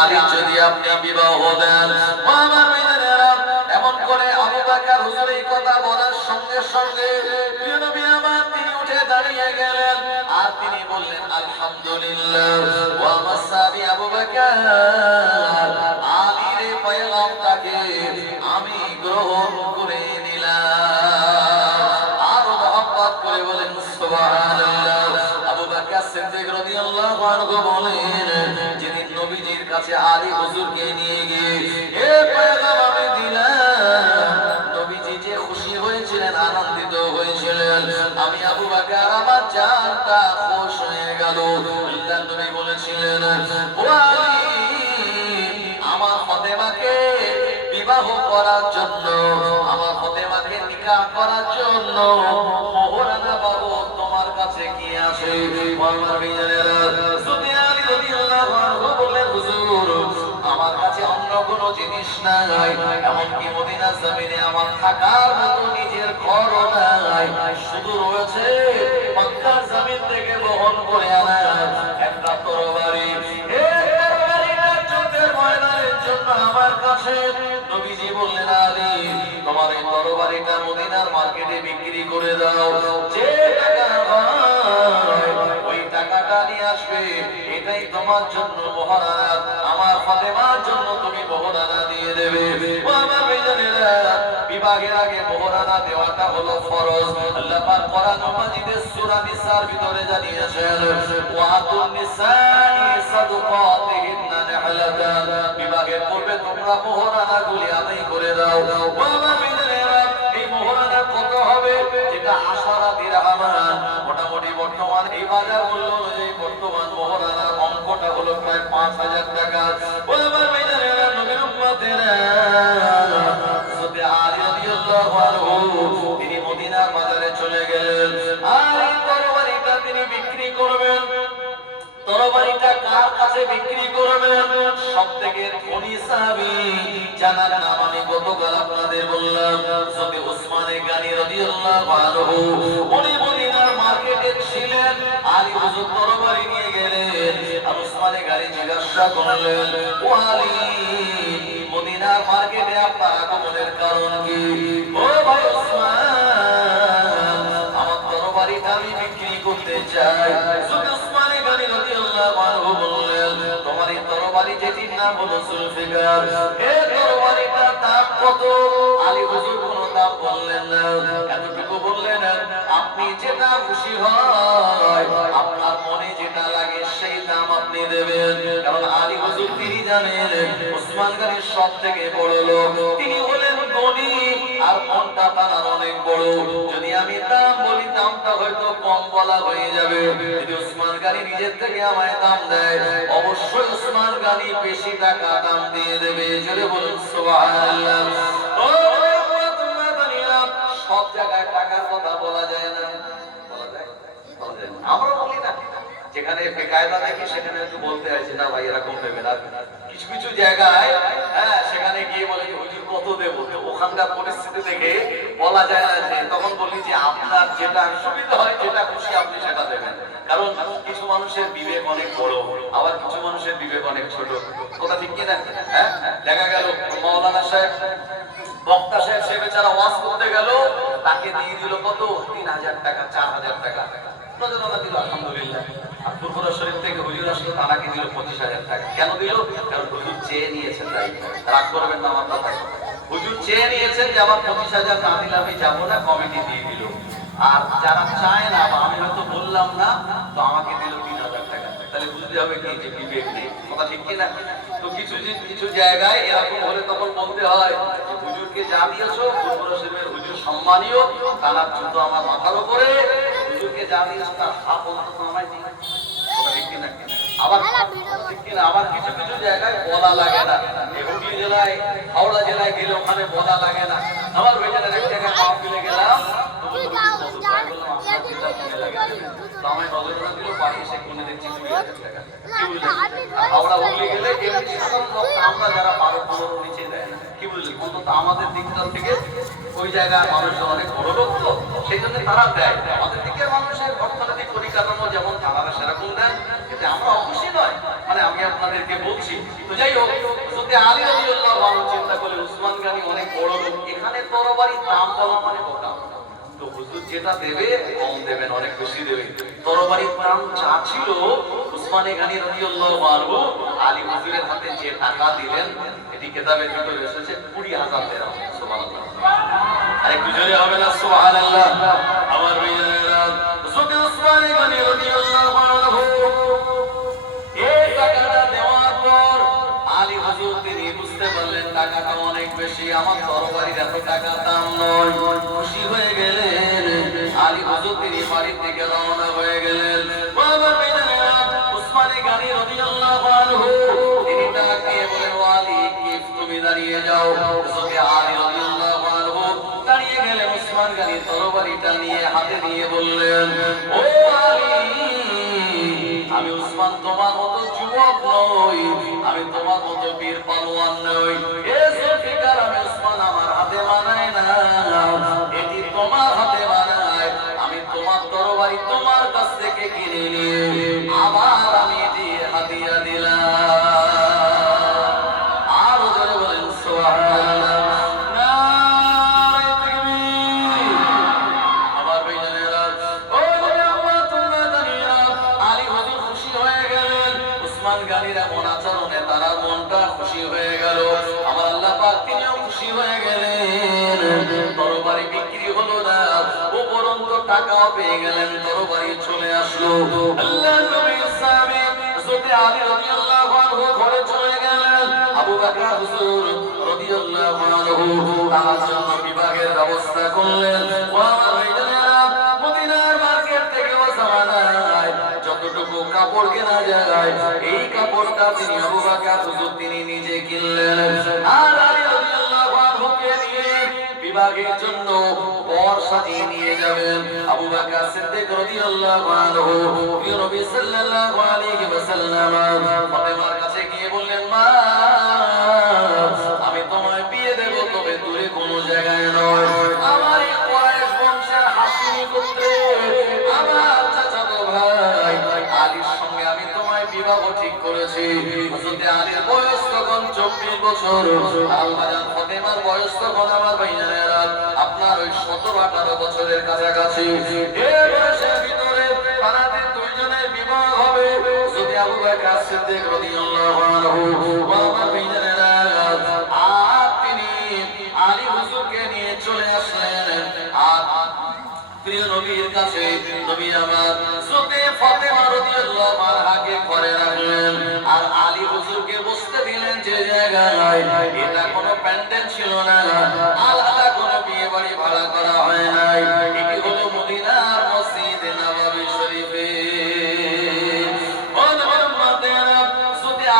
আলী যদি আপনি বিবাহ দেন, আমার মেয়েরা এমন করে আবু বকর হুজুর এই কথা বলার সঙ্গে সঙ্গে প্রিয় নবী আমার তিনি উঠে দাঁড়িয়ে গেলেন আর তিনি বললেন আলহামদুলিল্লাহ ওয়া মাসাবি আবু বকর, আলীর এই পয়গামটাকে আমি গ্রহণ করে নিলাম। আর মহব্বত করে বলেন সুবহানাল্লাহ। আবু বকর সিদ্দিক রাদিয়াল্লাহু আনহু বলেন, যেদিন নবীজির কাছে আলী হুজুরকে নিয়ে গিয়ে এ পয়গাম আমি দিলাম, নবীজি যে খুশি হয়েছিলেন, আনন্দিত হয়েছিলেন, আমি আবু বকর আমার জানটা খুশ হয়ে গেল। আল্লাহর নবী বলেছিলেন, ও আলী, আমার ফাতেমাকে বিবাহ করার জন্য, আমার ফাতেমাকে নিকাহ করার জন্য মোহরানা বাবু তোমার কাছে কি আছে? আমার বিজনেরা যদি আলী রাদিয়াল্লাহু আনহু বললেন, হুজুর আমার কাছে অন্য কোনো জিনিস নাই, এমনকি মদিনা জমিনে আমার থাকার মতো নিজের ঘরও নাই, শুধু রয়েছে মক্কার জমিন থেকে বহন করে আনা একটা তরবারি। আমার কাছে নবীজি বললেন, আলী তোমার এই তরবারিটা মদিনার মার্কেটে বিক্রি করে দাও, যে টাকা হয় ওই টাকাটা নিয়ে আসবে, এটাই তোমার জন্য মহারানা, আমার ফাতেমার জন্য তুমি মহারানা দিয়ে দেবে। ও আমার বেজনেরা, বিবাহের আগে মহারানা দেওয়াটা হলো ফরজ। আল্লাহ পাক কোরআন মাজিদে সূরা নিসার ভিতরে জানিয়েছেন, ওয়া আতুন নিসাই সাদকাতিহিন্না নিহলাতান, বিবাহের পূর্বে তোমরা মোহরানাগুলি আদায় করে দাও। ও আমার বিজনেরা, এই মোহরানা কত হবে? যেটা আশারা দিরহামান, মোটামুটি বর্তমান এই বাজার মূল্য অনুযায়ী বর্তমান মোহরানার অঙ্কটা হলো প্রায় 5000 টাকা। ও আমার বিজনেরা, নবীর উম্মতেরা, যদি আলী রাদিয়াল্লাহু আনহু তিনি মদিনার বাজারে চলে গেলেন আর এই তরবারিটা তিনি বিক্রি করবেন। তরবারিটা কার কাছে বিক্রি করবেন? সবথেকে ধনী সাহাবী যার নাম আমি গতকাল আপনাদের বললাম, হযরত ওসমানে গানী রাদিয়াল্লাহু আনহু, উনি মদিনার মার্কেটে ছিলেন। আলী হুজুর তরবারি নিয়ে গেলেন আর ওসমানে গানী জিজ্ঞাসা করলেন, ও আলী, মদিনার মার্কেটে আপনার আগমনের কারণ কি? ও ভাই ওসমান, আমার তরবারিটা আমি বিক্রি করতে চাই। ওসমানে গানী রাদিয়াল্লাহু আনহু বললেন, তোমার এই তরবারি যেটির নাম হলো জুলফিকার, এই তরবারিটার দাম কত? আলী হুজুর কোনো দাম বললেন না, এতটুকু বললেন, আপনি যেটা খুশি হয়, আপনার মনে যেটা লাগে সেই দাম আপনি দেবেন। কারণ আলী হুজুর তিনি জানেন ওসমান গনির সবথেকে বড় লোক, তিনি হলেন ধনী আর মনটা তার অনেক বড়। যদি আমি দাম বলি, দামটা হয়তো কম বলা হয়ে যাবে। যদি ওসমান গনি নিজের থেকে আমায় দাম দেয়, অবশ্যই ওসমান গনি বেশি টাকা দাম দিয়ে দেবে। জোরে বলুন সুবহানাল্লাহ। ও তোমরা জানিনা, সব জায়গায় টাকার কথা বলা যায় না, বলা যায়? আমরা বলি না, যেখানে বেকায়দা দেখি সেখানে একটু বলতে আছে না ভাই এরকম দেবে না। কিছু কিছু জায়গায় সেখানে গিয়ে বলে যে হুজুর কত দেবো, তো ওখানকার পরিস্থিতি দেখে বলা যায় না, যে তখন বলি যে আপনার যেটা সুবিধা হয়, যেটা খুশি আপনি সেটা দেবেন। কারণ কিছু মানুষের বিবেক অনেক বড়, আবার কিছু মানুষের বিবেক অনেক ছোট। কথা ঠিক কিনা? দেখা গেল মাওলানা সাহেব, বক্তা সাহেব, সে বেচারা ওয়াজ করতে গেল, তাকে দিয়ে দিল কত? 3000 টাকা, 4000 টাকা। আলহামদুলিল্লাহ। আর ফুরফুরা শরীফ থেকে হুজুর আসলো, তারাকে দিল 25000 টাকা। কেন দিল? কারণ হুজুর চেয়ে নিয়েছেন, তাই রাগ করবেন না আমার কথা। হুজুর চেয়ে নিয়েছেন যে আমার 25000 না দিলে আমি যাবো না, কমিটি দিয়ে দিল। আর যারা চায় না, বা আমি হয়তো বললাম না, তো আমাকে দিল 3000 টাকা। তাহলে বুঝতে হবে কি যে বিবেক নেই। কথা ঠিক কিনা? তো কিছু জায়গায় এরকম হলে তখন বলতে হয় যে হুজুরকে যা দিয়েছো, ফুরফুরা শরীফের হুজুর সম্মানীয়, তারা জুতো আমার মাথার উপরে, হুজুরকে যা দিয়েছো তার হাত অন্তত আমায় দিন। আবার কিছু কিছু জায়গায় বলা লাগে না। হুগলি জেলায়, হাওড়া জেলায় গেলে ওখানে বলা লাগে না। আমার বেটার এক জায়গায় পা ফেলে গেলাম, আমায় নজর দিল, বাড়ি এসে কোনে দেখছি 2000 টাকা। হাওড়া হুগলি গেলে আমরা যারা 12-15 নিচে দেয়, কি বুঝলি, অন্তত আমাদের দিকটা থেকে ওই জায়গায় মানুষজন অনেক বড় লোক, তো সেই জন্য তারা দেয়। আমাদের দিকের মানুষের অর্থনৈতিক পরিকাঠামো যেমন তারা সেরকম দেন, এতে আমরা অখুশি নয়। মানে আমি আগে আপনাদেরকে বলছি। তো যাই হোক, হযরত আলী রাদিয়াল্লাহু আনহু চিন্তা করলেন উসমান গনি অনেক বড় লোক, এখানে তরবারির দাম বলা মানে বোকা। তো হুজুর যেটা দেবে কম দেবেন, অনেক বেশি দেবে। তরবারির দাম যা ছিল, উসমান গনি রাদিয়াল্লাহু আনহু আলী হুজুরের হাতে যে টাকা দিলেন, এটি কিতাবে ভিতরে এসেছে 20,000 দিরহাম। সুবহানাল্লাহ, আরেকটু জোরে হবে না সুবহানাল্লাহ? আমার ভাইয়েরা, হযরত উসমান গনি রাদিয়াল্লাহু আনহু এই টাকাটা দেওয়ার পর আলী হুজুর তিনি বুঝতে পারলেন টাকাটা অনেক বেশি, আমার তরবারির এত টাকা দাম নয়। খুশি হয়ে গেলেন আলী হুজুর, তিনি বাড়ি থেকে রওনা হয়ে গেলেন। বাবার ভাইয়েরা, উসমান গনি রাদিয়াল্লাহু আনহু তিনি ডাক দিয়ে বলেন, আলী কিফ তুমি দাঁড়িয়ে যাও। হযরত আলী রাদিয়াল্লাহু আনহু দাঁড়িয়ে গেলেন। উসমান গনি তরবারিটা নিয়ে হাতে নিয়ে বললেন, ও আলী, আমি উসমান তোমার মতো যুবক নই, আমি তোমার মতো বীর পালোয়ান নই। এ জুলফিকার, আমি উসমান আমার হাতে মানায় না, এটি তোমার হাতে মানায়। আমি তোমার তরবারি তোমার কাছ থেকে কিনে নিয়ে আবার আমি এটি হাতিয়া দিলাম। আরো জোরে বলেন সুবহানাল্লাহ। গানিরা মন আচরণে তারা মনটা খুশি হয়ে গেল, আমার আল্লাহ পাক তিনিও খুশি হয়ে গেলেন। তরবারি বিক্রি হলো না, উপরন্ত টাকাও পেয়ে গেলেন, তরবারি চলে আসলো। আল্লাহর নবীর সাহাবী হযরত আলী রাদিয়াল্লাহু আনহু ঘরে চলে গেলেন। আবু বকর হুজুর রাদিয়াল্লাহু আনহু তার জন্য বিবাহের ব্যবস্থা করলেন। মদিনার মার্কেট থেকে ও জামানায় যতটুকু কাপড় কেনা যায়, এই কাপড়টা তিনি আবু বকর হুজুর তিনি নিজে কিনলেন। আর আলী রাদিয়াল্লাহু আনহুকে নিয়ে বিবাহের জন্য বর সাজিয়ে নিয়ে যাবেন। আবু বকর সিদ্দিক রাদিয়াল্লাহু আনহু নবী সাল্লাল্লাহু আলাইহি ওয়াসাল্লাম ফাতেমার কাছে গিয়ে বললেন, মা, আমি তোমায় বিয়ে দেব, তবে দূরে কোনো জায়গায় নয়, আমার এই কুরাইশ বংশের হাশিমি গোত্রে আমার চাচাতো ভাই আলীর সঙ্গে আমি তোমায় বিবাহ ঠিক করেছি। হযরত আলীর বয়স তখন 24 বছর, আম্মাজান ফাতেমার বয়স তখন আমার ভাইজানেরা আপনার ওই 17-18 বছরের কাছাকাছি। এই বয়সের ভিতরে তাদের দুইজনের বিবাহ হবে। যদি আবু বকর সিদ্দিক রাদিয়াল্লাহু আনহু আমার ভাইজানেরা আর তিনি আলী হুজুরকে নিয়ে চলে আসলেন। আর প্রিয় নবীর কাছে নবী আমার হযরত ফাতেমা রাদিয়াল্লাহু আনহাকে ঘরে রাখলেন। আর আলী হুজুরকে বসতে দিলেন যে জায়গায়, এটা কোনো প্যান্ডেল ছিল না, আলাদা কোনো বিয়ে বাড়ি ভাড়া করা হয় নাই, এটি হলো মদিনার মসজিদ নববী শরীফে।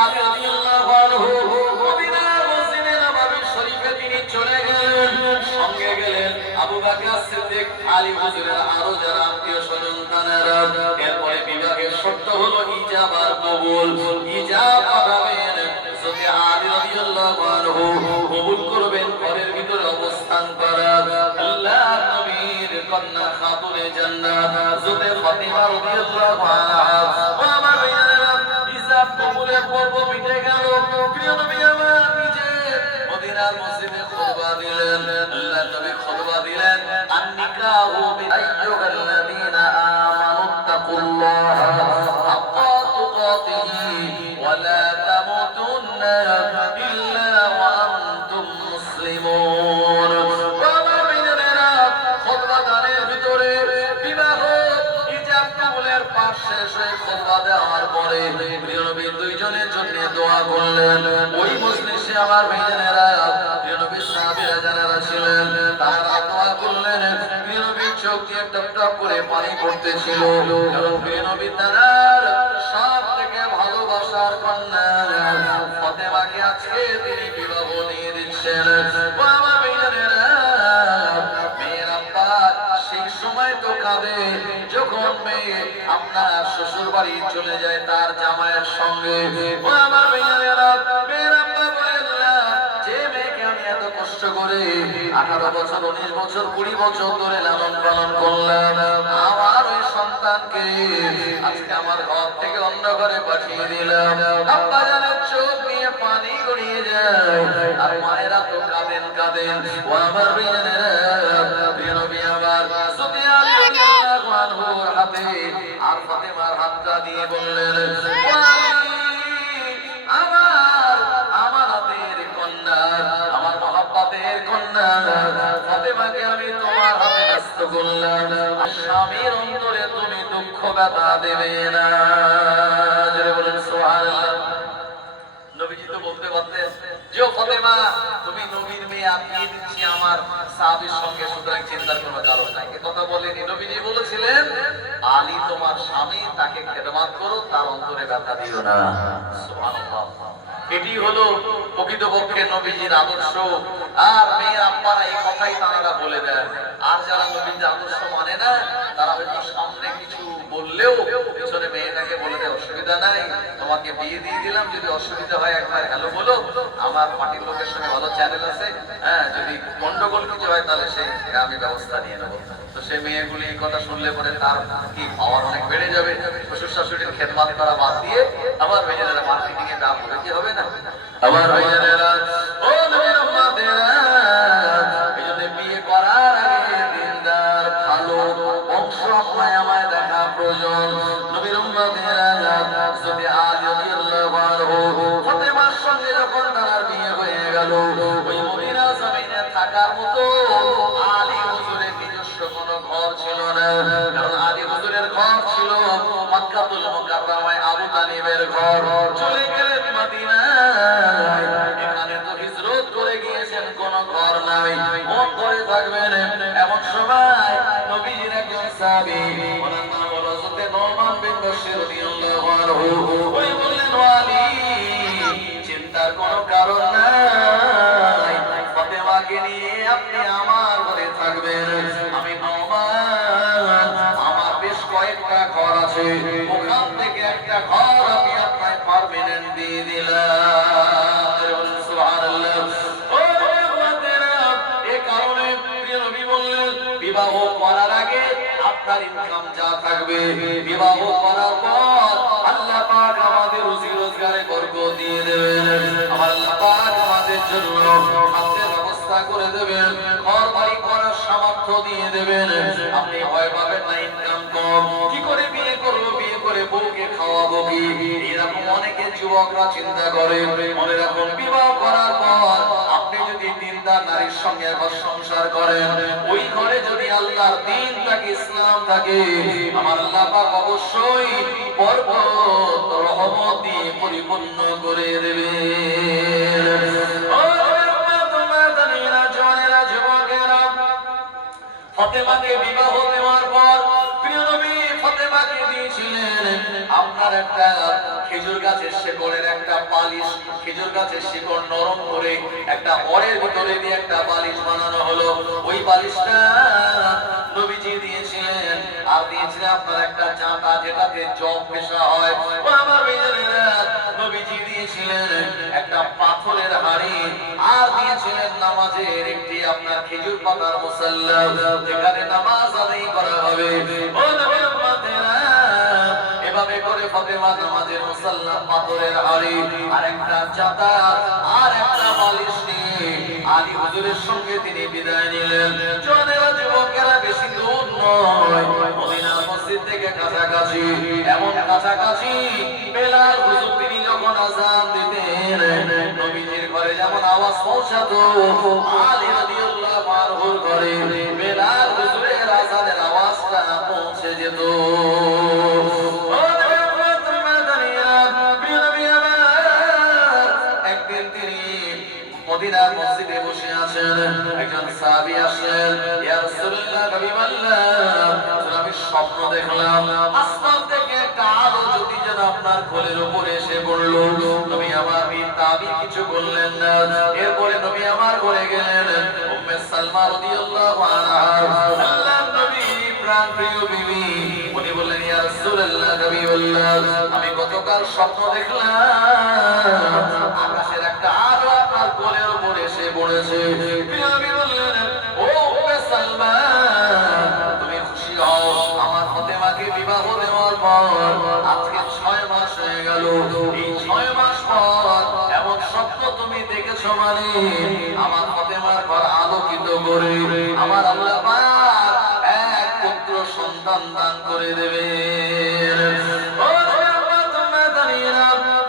আলী রাদিয়াল্লাহু আনহু মদিনার মসজিদ নববী শরীফে তিনি চলে গেলেন। সঙ্গে গেলেন আবু বকর সিদ্দিক, আলী হুজুরের আরো যারা আত্মীয় স্বজন তারা। এরপরে বিবাহের শর্ত হলো ইজাব আর কবুল। ইজাব পাঠাবেন যদি আলী রাদিয়াল্লাহু আনহু, কবুল করবেন ঘরের ভিতরে অবস্থান করা আল্লাহর নবীর কন্যা খাতুনে জান্নাত হযরত ফাতিমা রাদিয়াল্লাহু আনহা। আমার ভাইয়েরা, ইজাব কবুলের পর্ব মিটে গেল। প্রিয় নবী আমার নিজে মদিনার মসজিদে খুতবা দিলেন। আল্লাহর নবী খুতবা দিলেন, আন-নিকাহু বিআইয়ুহাল্লাযীনা আমানু তাকুল্লাহা হাক্কা তুকাতিহি ওয়া লা তামুতুন্না ইল্লা ওয়া আনতুম মুসলিমুন। বাবা ভাইয়েরা, খুতবা দানের ভিতরে বিবাহ ইজাব কবুলের পাঠ শেষ হয়ে খুতবা দেওয়ার পরে প্রিয় নবী দুইজনের জন্য দোয়া করলেন। ওই মজলিসে আমার ভাইয়েরা প্রিয় নবীর সাহাবীরা যারা ছিলেন তারা দোয়া করলেন। প্রিয় নবীর চোখ দিয়ে টপ টপ করে পানি পড়তেছিল, কারণ প্রিয় নবী তার সব থেকে ভালোবাসার কন্যা ফাতেমাকে আজকে তিনি বিবাহ দিয়ে দিচ্ছেন। আমার ভাইয়েরা, মেয়ের আব্বা সেই সময় তো কাঁদে যখন মেয়ে আপনার শ্বশুর বাড়ি চলে যায় তার জামাইয়ের সঙ্গে। আমার ভাইয়েরা, মেয়ের আব্বা বলেন, যে মেয়েকে আমি এত কষ্ট করে 18 বছর 19 বছর 20 বছর ধরে লালন পালন করলাম, আমার ওই সন্তানকে আজকে আমার ঘর থেকে অন্য ঘরে পাঠিয়ে দিলাম। আব্বা জানের চোখ দিয়ে পানি গড়িয়ে যায়, আর মায়েরা তো কাঁদেন কাঁদেন। ও আমার প্রিয় নবী আমার সুফিয়ান রাদিয়াল্লাহু আনহুর হাতে আর ফাতেমার হাতটা দিয়ে বললেন, আমার আমানতের কন্যা, আমার মহব্বতের কন্যা ফাতেমাকে আমি তোমার হাতে ন্যস্ত করলাম। স্বামীর অন্তরে তুমি দুঃখ ব্যথা দেবে না। জোরে বলেন সুবহানাল্লাহ। নবীজি তো বলতে পারতেন যে ও ফাতেমা তুমি নবীর মেয়ে, আপনি দিচ্ছি আমার সাহাবীর সঙ্গে, সুতরাং চিন্তার কোনো কারণ নাই। এ কথা বলেনি, নবীজি বলেছিলেন আলী তোমার স্বামী, তাকে খেদমত করো, তার অন্তরে ব্যথা দিও না। সুবহানাল্লাহ। এটি হলো প্রকৃতপক্ষে নবীজির আদর্শ। আর মেয়ের আব্বারা এই কথাই তারা বলে দেন। আর যারা নবীজির আদর্শ মানে না, তারা হয়তো সামনে কিছু বললেও পিছনে মেয়েটাকে বলে দেয় অসুবিধা নাই, তোমাকে বিয়ে দিয়ে দিলাম, যদি অসুবিধা হয় একবার হ্যালো বলো, আমার পার্টির লোকের সঙ্গে ভালো চ্যানেল আছে, হ্যাঁ যদি গন্ডগোল কিছু হয় তাহলে সেই আমি ব্যবস্থা নিয়ে নেবো। তো সেই মেয়েগুলি এই কথা শুনলে পরে তার কি পাওয়ার অনেক বেড়ে যাবে। শ্বশুর শাশুড়ির খেদমত করা বাদ দিয়ে আমার মেয়েরা মার্কেটিং এ দাম বলে কি হবে না? আমার মেয়েরা ও নবীর উম্মতেরা, এজন্য বিয়ে করার আগে দিনদার ভালো বংশ আপনায় আমায় দেখা প্রয়োজন। নবীর উম্মতেরা যদি আলী রাদিয়াল্লাহু আনহু ফাতেমার সঙ্গে যখন তার বিয়ে হয়ে গেল, ওই মদিনা জমিনে থাকার মতো আলী হুজুরের নিজস্ব কোনো ঘর ছিল না। কারণ আলী হুজুরের ঘর ছিল মক্কাতুল মুকাররমায় আবু তালিবের ঘর। চলে গেলেন মদিনায়, এখানে তো হিজরত করে গিয়েছেন, কোনো ঘর নাই, মন করে থাকবেন। এমন সময় নবীজির একজন সাহাবী, ওনার নাম হলো হযরত নোমান বিন বশীর রাদিয়াল্লাহু আনহু, উনি বললেন আলী চিন্তার কোনো কারণ নাই, ফাতেমাকে নিয়ে আপনি আমার ঘরে থাকবেন। আমি নোমান, আমার বেশ কয়েকটা ঘর আছে, ওখান থেকে একটা ঘর আমি আপনার পার্মানেন্ট দিয়ে দিলাম। সুবহানাল্লাহ। ও উম্মতেরা, এই কারণে প্রিয় নবী বললেন বিবাহ করার আগে আপনার ইনকাম যা থাকবে, বিবাহ করার পর আল্লাহ পাক আমাদের রুজি রোজগারে বরকত দিয়ে দেবেন। আল্লাহ পাক আমাদের জন্য খাদ্যের ব্যবস্থা করে দেবেন, ঘর বাড়ি করার সামর্থ্য দিয়ে দেবেন। আপনি ভয় পাবেন না ইনকাম কম, কি করে বিয়ে করবো, বিয়ে করে বউকে খাওয়াবো কি, এরকম অনেকে যুবকরা চিন্তা করে। মনে রাখুন বিবাহ করার পর আপনি যদি দিনদার নারীর সঙ্গে একবার সংসার করেন, ওই ঘরে যদি আল্লাহর দ্বীন থাকে, ইসলাম থাকে, আমার আল্লাহ পাক অবশ্যই বরকত রহমত দিয়ে পরিপূর্ণ করে দেবেন। ফাতেমাকে বিবাহ দেওয়ার পর প্রিয় নবী ফাতেমাকে দিয়েছিলেন আপনার একটা খেজুর গাছের শিকড়ের একটা পালিশ, খেজুর গাছের শিকড় নরম করে একটা হরের ভিতরে দিয়ে একটা বালিশ বানানো হলো। ওই বালিশটা নবীজি দিয়েছিলেন। আর দিয়েছিলেন আপনার একটা চাঁদা, যেটাতে জব পেশা হয়। ও আমার মেয়েরা, নবীজি দিয়েছিলেন একটা পাথরের হাড়ি, আর দিয়েছিলেন নামাজের একটি আপনার খেজুর পাতার মুসাল্লা, যেখানে নামাজ আদায় করা হবে। ও নবীর উম্মতেরা, এভাবে করে ফাতেমা নামাজের মুসাল্লা, পাথরের হাড়ি, আর একটা চাদা, আর একটা বালিশ নিয়ে আলী হুজুরের সঙ্গে তিনি বিদায় নিলেন। জনেরা যুবকেরা, বেশি দূর নয়, মদিনা মসজিদ থেকে কাছাকাছি, এমন কাছাকাছি বেলাল হুজুর তিনি যখন আযান দিতেন, নবীজির ঘরে যেমন আওয়াজ পৌঁছাতো, আলী রাদিয়াল্লাহু আনহুর ঘরে বেলাল হুজুরের আযানের আওয়াজটা পৌঁছে যেত। একদিন তিনি মদিনার মসজিদে বসে আছেন, একজন সাহাবী আসলেন, ইয়া রাসূলুল্লাহ, আমি স্বপ্ন দেখলাম, আসমান থেকে একটা আলো জ্যোতি যেন আপনার কোলের উপরে এসে পড়ল। নবী আমার তাবির কিছু বললেন না। এরপরে নবী আমার ঘরে গেলেন, উম্মে সালমা রাদিয়াল্লাহু আনহা, আল্লাহর নবী প্রাণ প্রিয় বিবি, উনি বললেন, ইয়া রাসূলুল্লাহ, হাবিবাল্লাহ, আমি গতকাল স্বপ্ন দেখলাম আকাশের একটা আলো আপনার কোলের উপর এসে পড়েছে। প্রিয় নবী বললেন, ও উম্মে সালমা, তুমি খুশি হও, আমার ফাতেমাকে সমানে আমার ফাতেমার ঘর আলোকিত করে আমার আল্লাহ পাক এক পুত্র সন্তান দান করে দেবে।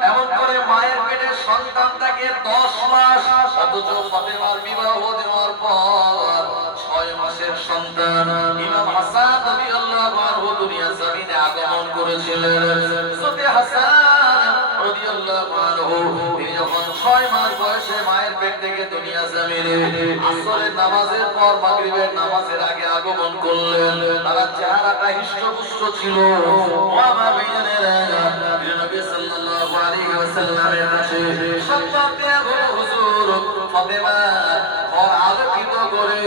এমন করে মায়ের পেটে সন্তান থাকে 10 মাস, অথচ ফাতেমার বিবাহ দেওয়ার পর 6 মাসের সন্তান ইমাম হাসান রাদিয়াল্লাহু আনহু দুনিয়া জমিনে আগমন করেছিলেন। হযরত হাসান রাদিয়াল্লাহু আনহু তিনি যখন 6 মাস বয়সে মায়ের পেট থেকে দুনিয়া জমিনে আসরের নামাজের পর মাগরিবের নামাজের আগে আগমন করলেন। তার চেহারাটা হৃষ্টপুষ্ট ছিল। ওয়া বাইনানা নবী সাল্লাল্লাহু আলাইহি ওয়াসাল্লামের কাছে সন্তান দেয়া হলো, হুজুর ফাতেমা ঘর আলোকিত করে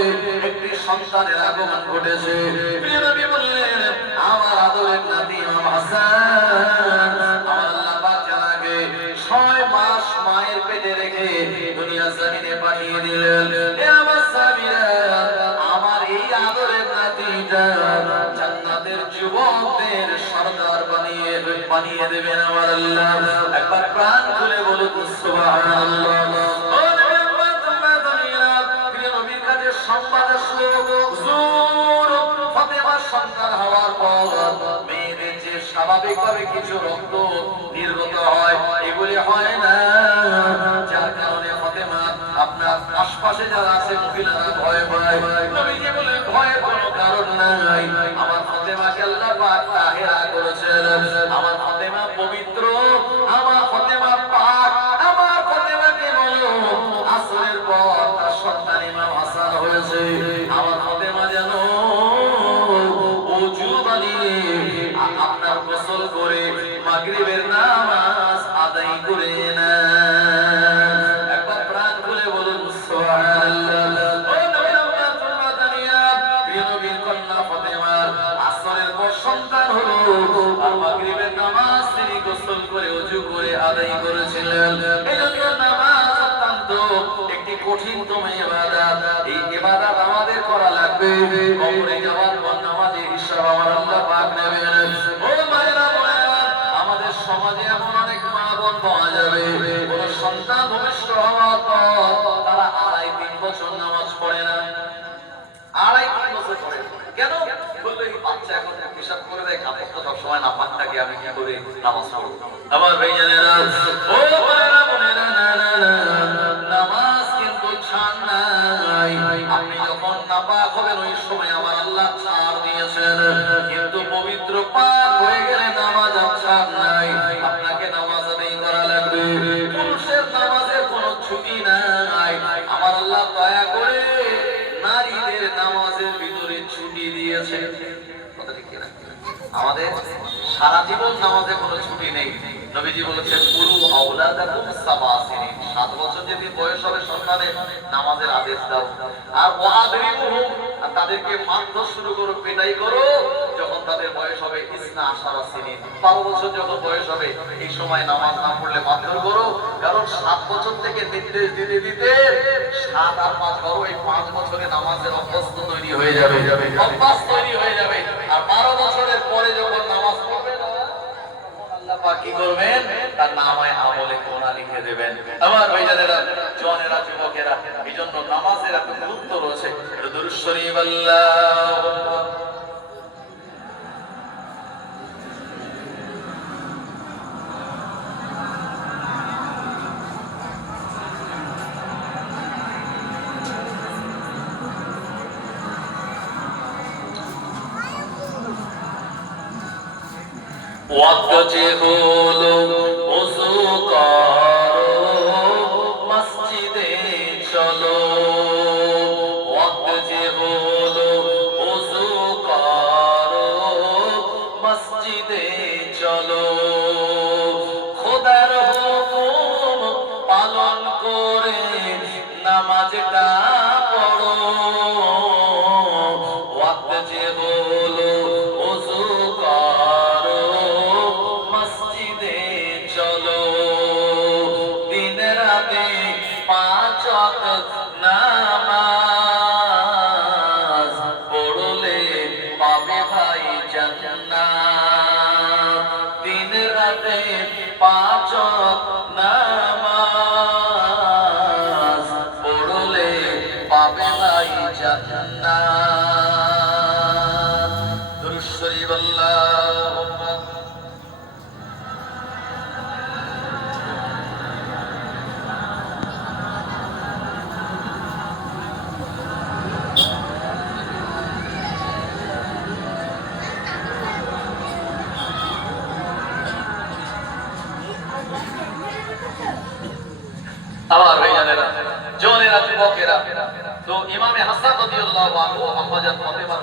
একটি সন্তানের আগমন ঘটেছে। প্রিয় নবী বললেন, আমার আদরের নাতি ইমাম হাসান আমার আল্লাহ পাক জানাকে 6 মাস মায়ের পেটে রেখে দুনিয়া জমিনে পাঠিয়ে দিলেন। হে আমার সাহাবীরা, আমার এই আদরের নাতিটা জান্নাতের যুবকদের সরদার বানিয়ে দেবেন আমার আল্লাহ। একবার প্রাণ খুলে বলুন সুবহানাল্লাহ। ও নবী আল্লাহ তোমরা জানিনা, প্রিয় নবীর কাছে সংবাদ আসলো, হুজুর ফাতেমার সন্তান হওয়ার পর মেয়েদের যে স্বাভাবিকভাবে কিছু রক্ত নির্গত হয়, এগুলি হয় না, যার কারণে ফাতেমা আপনার আশপাশে যারা আছে মহিলারা ভয় পায়। নবীজি বলেন, ভয়ের কোনো কারণ নাই, আমার ফাতেমাকে আল্লাহ পাক তাহেরা করেছেন। আমার ফাতেমা পবিত্র, আমার ফাতেমা পাক। আমার ফাতেমাকে বলো আসরের পর তার সন্তান ইমাম হাসান হয়েছে। আমার ফাতেমা যেন ওযু বানিয়ে আপনার গোসল করে মাগরিবের নামাজ আদায় করে না। একবার প্রাণ খুলে বলুন সুবহানাল্লাহ। ওই নবী আল্লাহ তোমরা জানিয়া, প্রিয় নবীর কন্যা ফাতেমার আসরের পর সন্তান হলো, আর মাগরিবের নামাজ তিনি গোসল করে ওযু করে আদায় করেছিলেন। এই জন্য নামাজ অত্যন্ত একটি কঠিনতম ইবাদত। এই ইবাদত আমাদের করা লাগবে। কবরে যাওয়ার পর নামাজের হিসাব আমার আল্লাহ পাক নেবেন। ও মায়েরা বোনেরা, আমাদের সমাজে এমন অনেক মা বোন পাওয়া যাবে, কোন সন্তান ভূমিষ্ঠ হওয়ার পর তারা 2.5-3 বছর নামাজ পড়ে না। 2.5-3 বছর পড়ে কেন? বললে এই বাচ্চা এখন হিসাব করে দেয়, কাপড়টা সবসময় নাপাক থাকে, আমি কি করে নামাজ পড়ব? আমার ভাইজানেরা, ও মায়েরা বোনেরা, না না না, নামাজ কিন্তু ছাড় নাই। আপনি যখন নাপাক হবেন ওই সময় আমার আল্লাহ ছাড় দিয়েছেন, কিন্তু পবিত্র পাক হয়ে গেলে নামাজ আর ছাড় নাই। আপনাকে নামাজ আদায় করা লাগবে। পুরুষের নামাজের কোনো ছুটি নাই। আমার আল্লাহ দয়া করে নারীদের নামাজের ভিতরে ছুটি দিয়েছে। আমাদের সারা জীবন নামাজে কোনো ছুটি নেই। নবীজি বলেছেন, পুরু আওলাদাকুম 7 সিনিন, 7 বছর যদি বয়স হবে সন্তানের, নামাজের আদেশ দাও। আর ওয়াদরিবুহুম, তাদেরকে মারধর শুরু করো, পেটাই করো যখন তাদের বয়স হবে 12 সিনিন, 12 বছর যখন বয়স হবে, এই সময় নামাজ না পড়লে মারধর করো। কারণ 7 বছর থেকে নির্দেশ দিতে দিতে 7 আর 5 করো, এই 5 বছরে নামাজের অভ্যস্ত তৈরি হয়ে যাবে, অভ্যাস তৈরি হয়ে যাবে। আর 12 বছরের পরে যখন নামাজ পড়বে না, আল্লাহ পাক কি করবেন? তার নামায় আমলে গোনা লিখে দেবেন। আমার ভাইজানেরা, জওয়ানেরা, যুবকেরা, এইজন্য নামাজের এত গুরুত্ব রয়েছে। দুরূদ শরীফ আল্লাহু আকবার। ওয়াক্ত যে হলো ওযু করো, মসজিদে চলো। ওয়াক্ত যে হলো ওযু করো, মসজিদে চলো। খোদার হুকুম পালন করে নামাজটা পড়ো। ওয়াক্ত যে হলো ওযু করো, মসজিদে চলো। দিন রাতে 5 ওয়াক্ত নামাজ পড়লে পাবে ভাই জান্নাত। দিন রাতে 5 ওয়াক্ত নামাজ আমার ভাইজানেরা, জওয়ানেরা, যুবকেরা, তো ইমামে হাসান রাদিয়াল্লাহু আনহু আম্মাজান ফাতেমার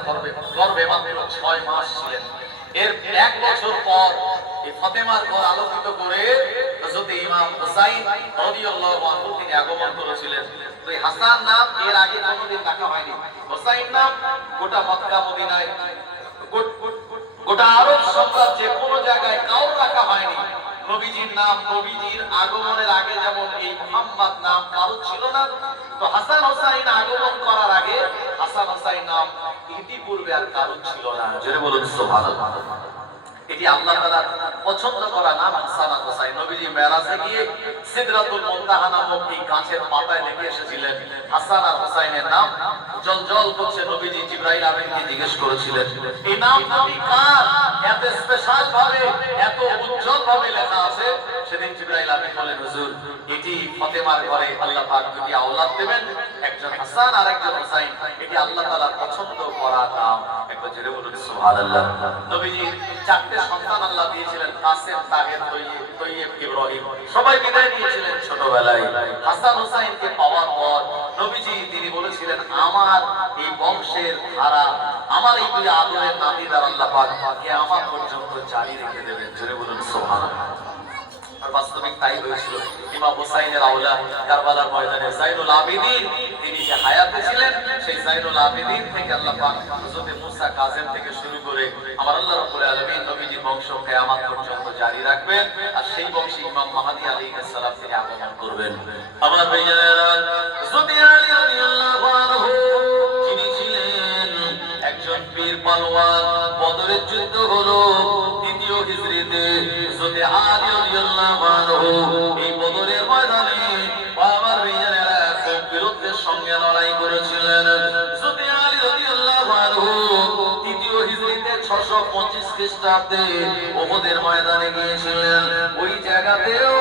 গর্ভে মাত্র 6 মাস ছিলেন। এর 1 বছর পর এই ফাতেমার ঘর আলোকিত করে হযরত ইমাম হুসাইন রাদিয়াল্লাহু আনহু তিনি আগমন করেছিলেন। তো এই হাসান নাম এর আগে কোনোদিন রাখা হয়নি। হুসাইন নাম গোটা মক্কা মদিনায়, গোটা আরব সাম্রাজ্যে কোনো জায়গায় কাউর রাখা হয়নি। নবীজির নাম, নবীজির আগমনের আগে যেমন এই মুহাম্মদ নাম কারো ছিল না, তো হাসান হুসাইন আগমন করার আগে হাসান হুসাইন নাম ইতিপূর্বে আর কারো ছিল না। জোরে বলুন সুবহানাল্লাহ। এটি আল্লাহ তাআলার পছন্দ করা নাম হাসান আর হুসাইন। নবীজি মেরাজে গিয়ে সিদরাতুল মুনতাহা নামক এই গাছের পাতায় লিখে এসেছিলেন হাসান আর হুসাইনের নাম। জল করছে, নবীজি জিবরাইল আমিনকে জিজ্ঞেস করেছিলেন এই নাম নবী কার, এত স্পেশাল ভাবে, এত উজ্জ্বল ভাবে লেখা আছে। সেদিন জিবরাইল আমিন বলেন, হুজুর এটি ফাতেমার ঘরে আল্লাহ পাক দুটি আওলাদ দেবেন, একজন হাসান আর একজন হুসাইন। এটি আল্লাহ তাআলার পছন্দ করা নাম। একবার জোরে বলুন সুবহানাল্লাহ। নবীজি 4টে সন্তান আল্লাহ দিয়েছিলেন, কাসেম, তাহের, তৈয়ব, ইব্রাহিম। সবাই বিদায় নিয়েছিলেন ছোটবেলায়। হাসান হুসাইনকে পাওয়ার পর নবীজি তিনি বলেছিলেন, আমার এই বংশের ধারা, আমার এই দুই আদরের নাতি দ্বারা আল্লাহ পাক কিয়ামত পর্যন্ত জারি রেখে দেবেন। জোরে বলুন সুবহানাল্লাহ। আর বাস্তবিক তাই হয়েছিল। ইমাম হুসাইনের আওলাদ কারবালার ময়দানে যায়নুল আবেদিন তিনি যে হায়াতে ছিলেন, সেই যায়নুল আবেদিন থেকে আল্লাহ পাক হযরত মুসা কাযেম থেকে শুরু করে আমার আল্লাহ রাব্বুল আলামিন নবীজির বংশ কিয়ামত পর্যন্ত জারি রাখবেন। আর সেই বংশে ইমাম মাহদী আলাইহিস সালাম তিনি আগমন করবেন। আমার ভাইজানেরা, হযরত আলী রাদিয়াল্লাহু আনহু তিনি ছিলেন একজন বীর পালোয়ান। বদরের যুদ্ধ হলো দ্বিতীয় হিজরিতে। হযরত আলী রাদিয়াল্লাহু আনহু এই বদরের ময়দানে আমার ভাইজানেরা বীরত্বের সঙ্গে লড়াই করেছিলেন। হযরত আলী রাদিয়াল্লাহু আনহু দ্বিতীয় হিজরিতে 625 খ্রিস্টাব্দে উহুদের ময়দানে গিয়েছিলেন। ওই জায়গাতেও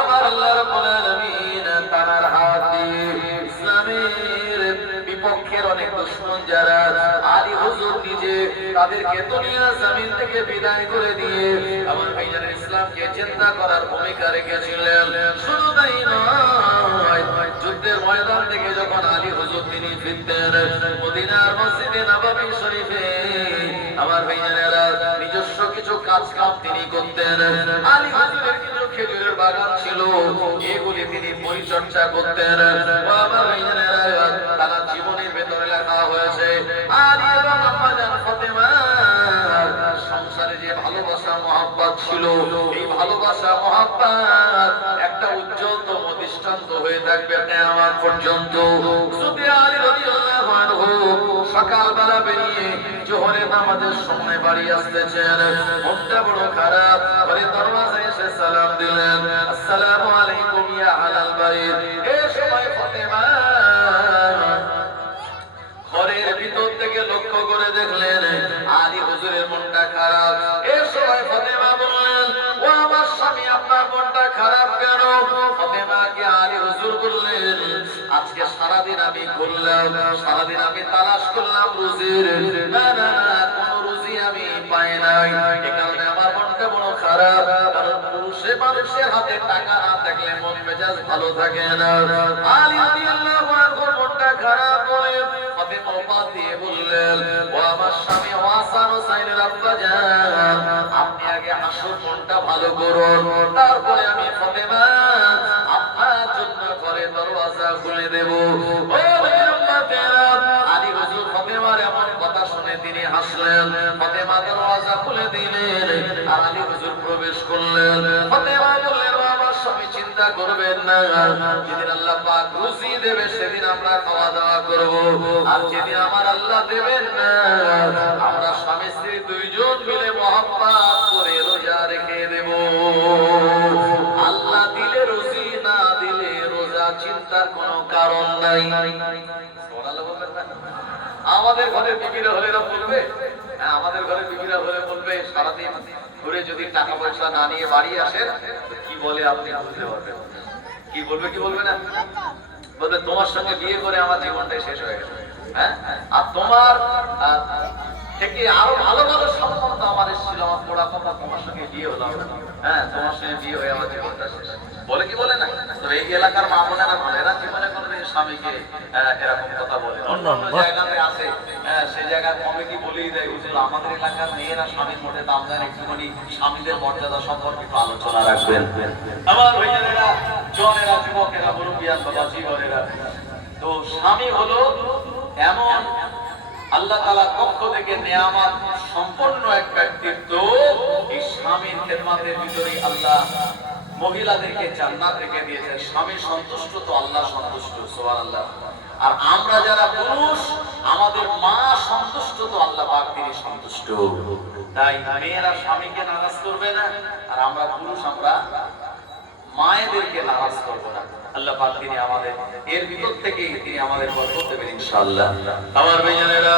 আমার আল্লাহ রাব্বুল আলামিন তার হাত দিয়ে ইসলামের বিপক্ষের অনেক দুশমন যারা আলী হুজুর নিজে তাদেরকে দুনিয়া জমিন থেকে বিদায় করে দিয়ে আমার ভাইজান ইসলামকে জিন্দা করার ভূমিকা রেখেছিলেন। শুধু তাই নয়, যুদ্ধের ময়দান থেকে যখন আলী হুজুর তিনি ফিরতেন মদিনার মসজিদে নববী শরীফে আমার ভাইজানেরা নিজস্ব কিছু কাজ কাম তিনি করতেন। আলী হুজুরের কিছু খেজুরের বাগান ছিল, এগুলি তিনি পরিচর্যা করতেন। আমার ভাইজানেরা তারা জীবনের ভেতরে লেখা হয়েছে আলী এবং আম্মাজান ফাতেমার সংসারে যে ভালোবাসা মহব্বত ছিল, এই ভালোবাসা মহব্বত একটা উজ্জ্বলতম দৃষ্টান্ত হয়ে থাকবে কিয়ামত পর্যন্ত। যদি আলী রাদিয়াল্লাহু আনহু সকালবেলা বেরিয়ে জোহরের নামাজের সময় বাড়ি আসতেছেন, মনটা বড় খারাপ, ঘরে দরওয়াজায় এসে সালাম দিলেন, আসসালামু আলাইকুম ইয়া আহলাল বাইত। এই সময় ফাতেমা ঘরের ভিতর থেকে লক্ষ্য করে দেখলেন আলী হুজুরের মনটা খারাপ। এই সময় ফাতেমা বললেন, ও আমার স্বামী, আপনার মনটা খারাপ কেন? ফাতেমাকে আলী হুজুর বললেন, আজকে সারাদিন আমি ঘুরলাম, সারাদিন আমি তালাশ করলাম রুজির, না না না কোনো রুজি আমি পাই নাই। এ কারণে আমার মনটা বড় খারাপ। কারণ মানুষের হাতে টাকা না থাকলে মন মেজাজ ভালো থাকে না। আলী রাদিয়াল্লাহু আনহু মনটা খারাপ বলে ফাতেমা বাদ দিয়ে বললেন, ও আমার স্বামী হাসান হুসাইনের আব্বা জান, আপনি আগে হাসুর মনটা ভালো করুন, তারপরে আমি ফাতেমা আপনার জন্য ঘরে দরওয়াজা খুলে দেব। ও উম্মতেরা, আলী হুজুর ফাতেমার এমন কথা শুনে তিনি হাসলেন। ফাতেমা দরওয়াজা খুলে দিলেন আর আলী হুজুর প্রবেশ করলেন। ফাতেমা বললেন, ও আমার স্বামী, চিন্তা করবেন না, যেদিন আল্লাহ পাক রুজি দেবে সেদিন আমরা খাওয়া দাওয়া করব। আর যেদিন আমার আল্লাহ দেবেন না, আমরা স্বামী স্ত্রী দুইজন মিলে মহব্বত করে রোজা রেখে দেব। আল্লাহ দিলে রুজি, না দিলে রোজা, চিন্তার কোনো কারণ নাই। সুবহানাল্লাহ বলবেন না? আমাদের ঘরের বিবিরা হলে এরা বলবে, হ্যাঁ আমাদের ঘরের বিবিরা হলে বলবে, সারাদিন ঘুরে যদি টাকা পয়সা না নিয়ে বাড়ি আসেন তো কি বলে আপনি বুঝতে পারবেন। কি বলবে, কি বলবে না? বলবে তোমার সঙ্গে বিয়ে করে আমার জীবনটাই শেষ হয়ে গেল। হ্যাঁ, আর তোমার থেকে আরো ভালো ভালো সম্পর্ক আমার এসেছিল, আমার পড়াশোনা, তোমার সঙ্গে বিয়ে হলো, হ্যাঁ তোমার সঙ্গে বিয়ে হয়ে আমার জীবনটা শেষ। বলে কি বলে না? তো এই এলাকার মা বোনেরা ভালো, এরা জীবনে কোনোদিন স্বামীকে এরকম কথা বলে। অন্যান্য জায়গাতে আছে, সেই জায়গায় কমিটি বলেই দেয় হুজুর আমাদের এলাকার মেয়েরা স্বামীর মধ্যে দাম দেন, একটুখানি স্বামীদের মর্যাদা সম্পর্কে একটু আলোচনা রাখবেন। আমার ভাইয়েরা, জনেরা, যুবকেরা, মুরব্বিয়ান, বাবাজি ঘরেরা, তো স্বামী হলো এমন আল্লাহ তাআলার পক্ষ থেকে নেয়ামত সম্পন্ন এক ব্যক্তিত্ব। এই স্বামীর খেদমতের ভিতরেই আল্লাহ মহিলাদেরকে জান্নাত রেখে দিয়েছেন। স্বামী সন্তুষ্ট তো আল্লাহ সন্তুষ্ট, সুবহানাল্লাহ। আর আমরা যারা পুরুষ, আমাদের মা সন্তুষ্ট তো আল্লাহ পাক তিনি সন্তুষ্ট। তাই মেয়েরা স্বামীকে নারাজ করবে না, আর আমরা পুরুষ আমরা মায়েদেরকে নারাজ করব না। আল্লাহ পাক তিনি আমাদের এর ভিতর থেকে তিনি আমাদের বরকত দেবেন ইনশাআল্লাহ। আমার ভাইয়েরা,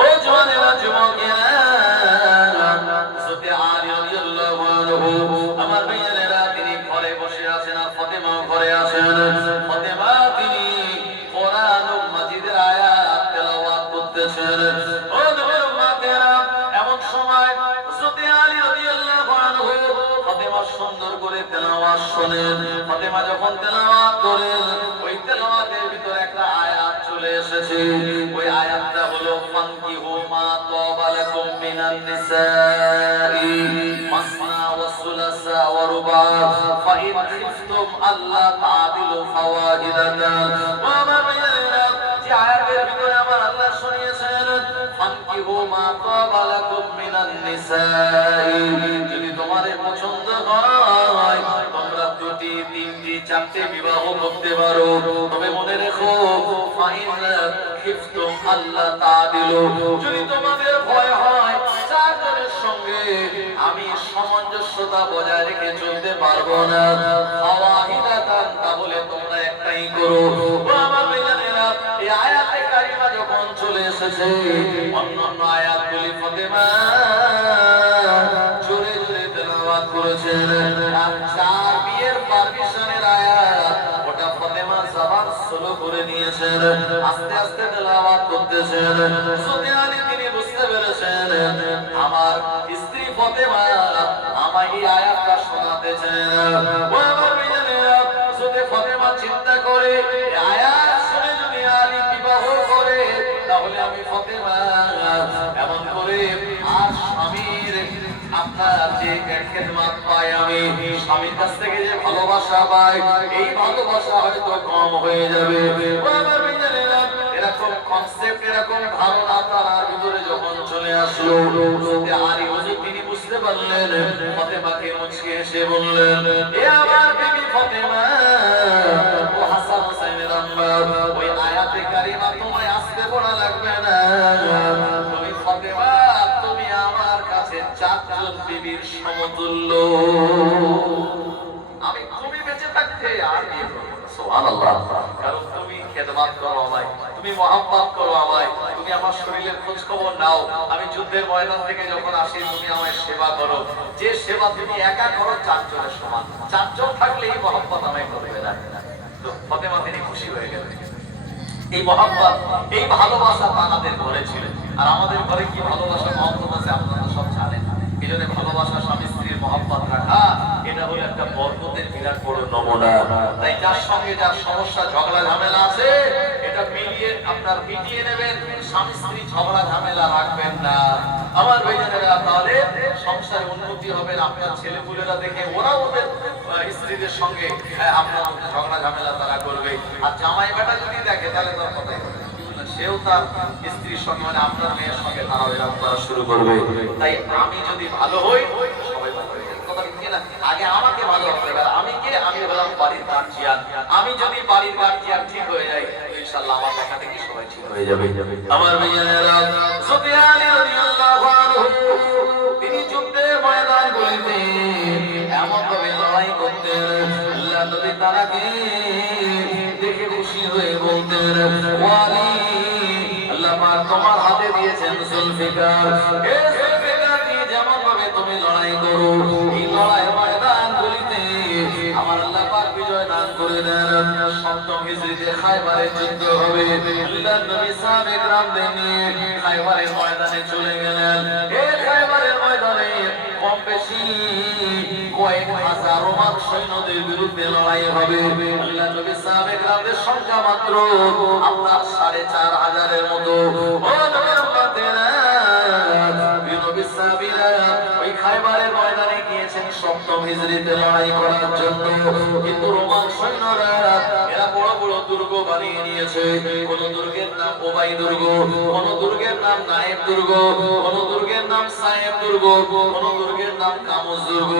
ও জওয়ানেরা, যুবকেরা, হযরত আলী রাদিয়াল্লাহু আনহু, আমার ভাইয়েরা, তিনি ঘরে বসে আছেন আর ফাতেমা ঘরে আছেন। ফাতেমা তিনি কোরআন মাজিদের আয়াত তেলাওয়াত করতেছেন। ও নবীর উম্মতেরা, এমন সময় হযরত আলী রাদিয়াল্লাহু আনহু ফাতেমা সুন্দর করে তেলাওয়াত শুনেন। ফাতেমা যখন তেলাওয়াত করেন, ওই তেলাওয়াতের ভিতরে একটা আয়াত চলে এসেছে। ওই আয়াতটা হলো ফানকিহু মা তাবা লাকুম মিনান নিসাই মাসনা ওয়া সুলাসা ওয়া রুবা ফাইন খিফতুম আল্লা তা'দিলু ফাওয়াহিদাতান। ওয়া মা বাইরা, যে আয়াতের ভিতরে আমার আল্লাহ শুনিয়েছেন ফানকিহু মা তাবা লাকুম মিনান নিসাই, যদি তোমাদের পছন্দ হয় তোমরা দুটি, তিনটি, চারটি বিবাহ করতে পারো। তবে মনে রেখো ফাইন খিফতুম আল্লা তা'দিলু, যদি তোমাদের ভয় হয় চারজনের সঙ্গে আমি সামঞ্জস্যতা বজায় রেখে চলতে পারবো না, ফাওয়াহিদাতান, তাহলে তোমরা একটাই করো। আমার ভাইয়েরা, এই আয়াতে কারিমা যখন চলে এসেছে, অন্যান্য আয়াতগুলি ফাতেমা জোরে জোরে তেলাওয়াত করেছেন। আর চার বিয়ের পারমিশনের আয়াত, ওটা ফাতেমা জবান স্লো করে নিয়েছেন, আস্তে আস্তে তেলাওয়াত করতেছেন। হযরত আলী তিনি বুঝতে পেরেছেন আমার স্ত্রী ফাতেমা আমায় এই আয়াতটা শোনাতেছেন। ও আমার ভাইয়েরা, হযরত ফাতেমা চিন্তা করে এই আয়াত শুনে যদি আলী বিবাহ করে, তাহলে আমি ফাতেমা এমন করে আর স্বামীর আপনার যে খেদমত পাই, আমি স্বামীর কাছ থেকে যে ভালোবাসা পাই, এই ভালোবাসা হয়তো কম হয়ে যাবে। এরকম কনসেপ্ট, এরকম ধারণা তার ভিতরে যখন চলে আসলো, আলী হুজুর তিনি বুঝতে পারলেন। ফাতেমাকে মুচকি হেসে বললেন, এ আমার বিবি ফাতেমা, ও হাসান হোসেনের আম্মা, ওই আয়াতে কারিমা তোমায় আসতে পড়া লাগবে না। তুমি ফাতেমা, তুমি আমার কাছে চারজন বিবির সমতুল্য। আমি তুমি বেঁচে থাকতে আর বিয়ে করব না, সুবহানাল্লাহ। কারণ তুমি খেদমত করো আমায়, তুমি মহব্বত করো আমায়, তুমি আমার শরীরের খোঁজ খবর নাও। আমি যুদ্ধের ময়দান থেকে যখন আসি, তুমি আমায় সেবা করো। যে সেবা তুমি একা করো চারজনের সমান, চারজন থাকলে এই মহব্বত আমায় করবে না। তো ফাতেমা তিনি খুশি হয়ে গেলেন। এই মহব্বত, এই ভালোবাসা তাদের ঘরে ছিল। আর আমাদের ঘরে কি ভালোবাসা মহব্বত আছে আপনারা সব জানেন। এই জন্য ভালোবাসা, স্বামী স্ত্রীর মহব্বত রাখা, এটা হলো একটা বরকতের বিরাট বড় নমুনা। তাই যার সঙ্গে যার সমস্যা, ঝগড়া ঝামেলা আছে, এটা মিটিয়ে নেবেন। স্বামী স্ত্রী ঝগড়া ঝামেলা রাখবেন না আমার ভাইজানেরা, তাহলে সংসারে উন্নতি হবে। আপনার ছেলেপুলেরা দেখে ওরা ওদের স্ত্রীদের সঙ্গে আপনার ঝগড়া ঝামেলা তারা করবে। আর জামাই বেটা যদি দেখে, তাহলে তার কথাই হবে, সেও তার স্ত্রীর সঙ্গে, মানে আপনার মেয়ের সঙ্গে তারা এরকম করা শুরু করবে। তাই আমি যদি ভালো হই, সবাই ভালো হয়ে যাবে। কথা ঠিক না? আগে আমাকে ভালো হতে হবে। আমি কে? আমি হলাম বাড়ির গার্জিয়ান। আমি যদি বাড়ির গার্জিয়ান ঠিক হয়ে যাই, ইনশাআল্লাহ আমার দেখা দেখি সবাই ঠিক হয়ে যাবে। আমার ভাইয়েরা, হযরত আলী রাদিয়াল্লাহু আনহু তিনি যুদ্ধের ময়দানগুলিতে এমন ভাবে লড়াই করতেন, আল্লাহ নবী তাকে দেখে খুশি হয়ে বলতেন, ওয়ালি, আল্লাহ পাক তোমার হাতে দিয়েছেন জুলফিকার। এই জুলফিকার দিয়ে যেমন ভাবে তুমি লড়াই করো, এই লড়াই ময়দানগুলিতে আমার আল্লাহ পাক বিজয় দান করে দেন। সপ্তম হিজরিতে খায়বারের যুদ্ধ হবে। আল্লাহ নবী সাহাবে کرامদের নিয়ে খায়বারের ময়দানে চলে গেলেন। এই খায়বারের ময়দানে কম বেশি কয়েক হাজার রোমান সৈন্যদের বিরুদ্ধে লড়াই হবে। আল্লাহ নবী সাহাবে کرامদের সংখ্যা মাত্র আপনার 4500 মতো। ও নবীর উম্মতেরা, নবী সাহাবীরা ওই খায়বারের ময়দানে গিয়েছেন 7ম হিজরিতে লড়াই করার জন্য। কিন্তু রোমান সৈন্যরা এরা বড় বড় দুর্গ বানিয়ে নিয়েছে। কোন দুর্গের নাম ওবাই দুর্গ, কোন দুর্গের নাম নায়েব দুর্গ, কোন দুর্গের নাম সায়েব দুর্গ, কোন দুর্গের নাম কামুজ দুর্গ।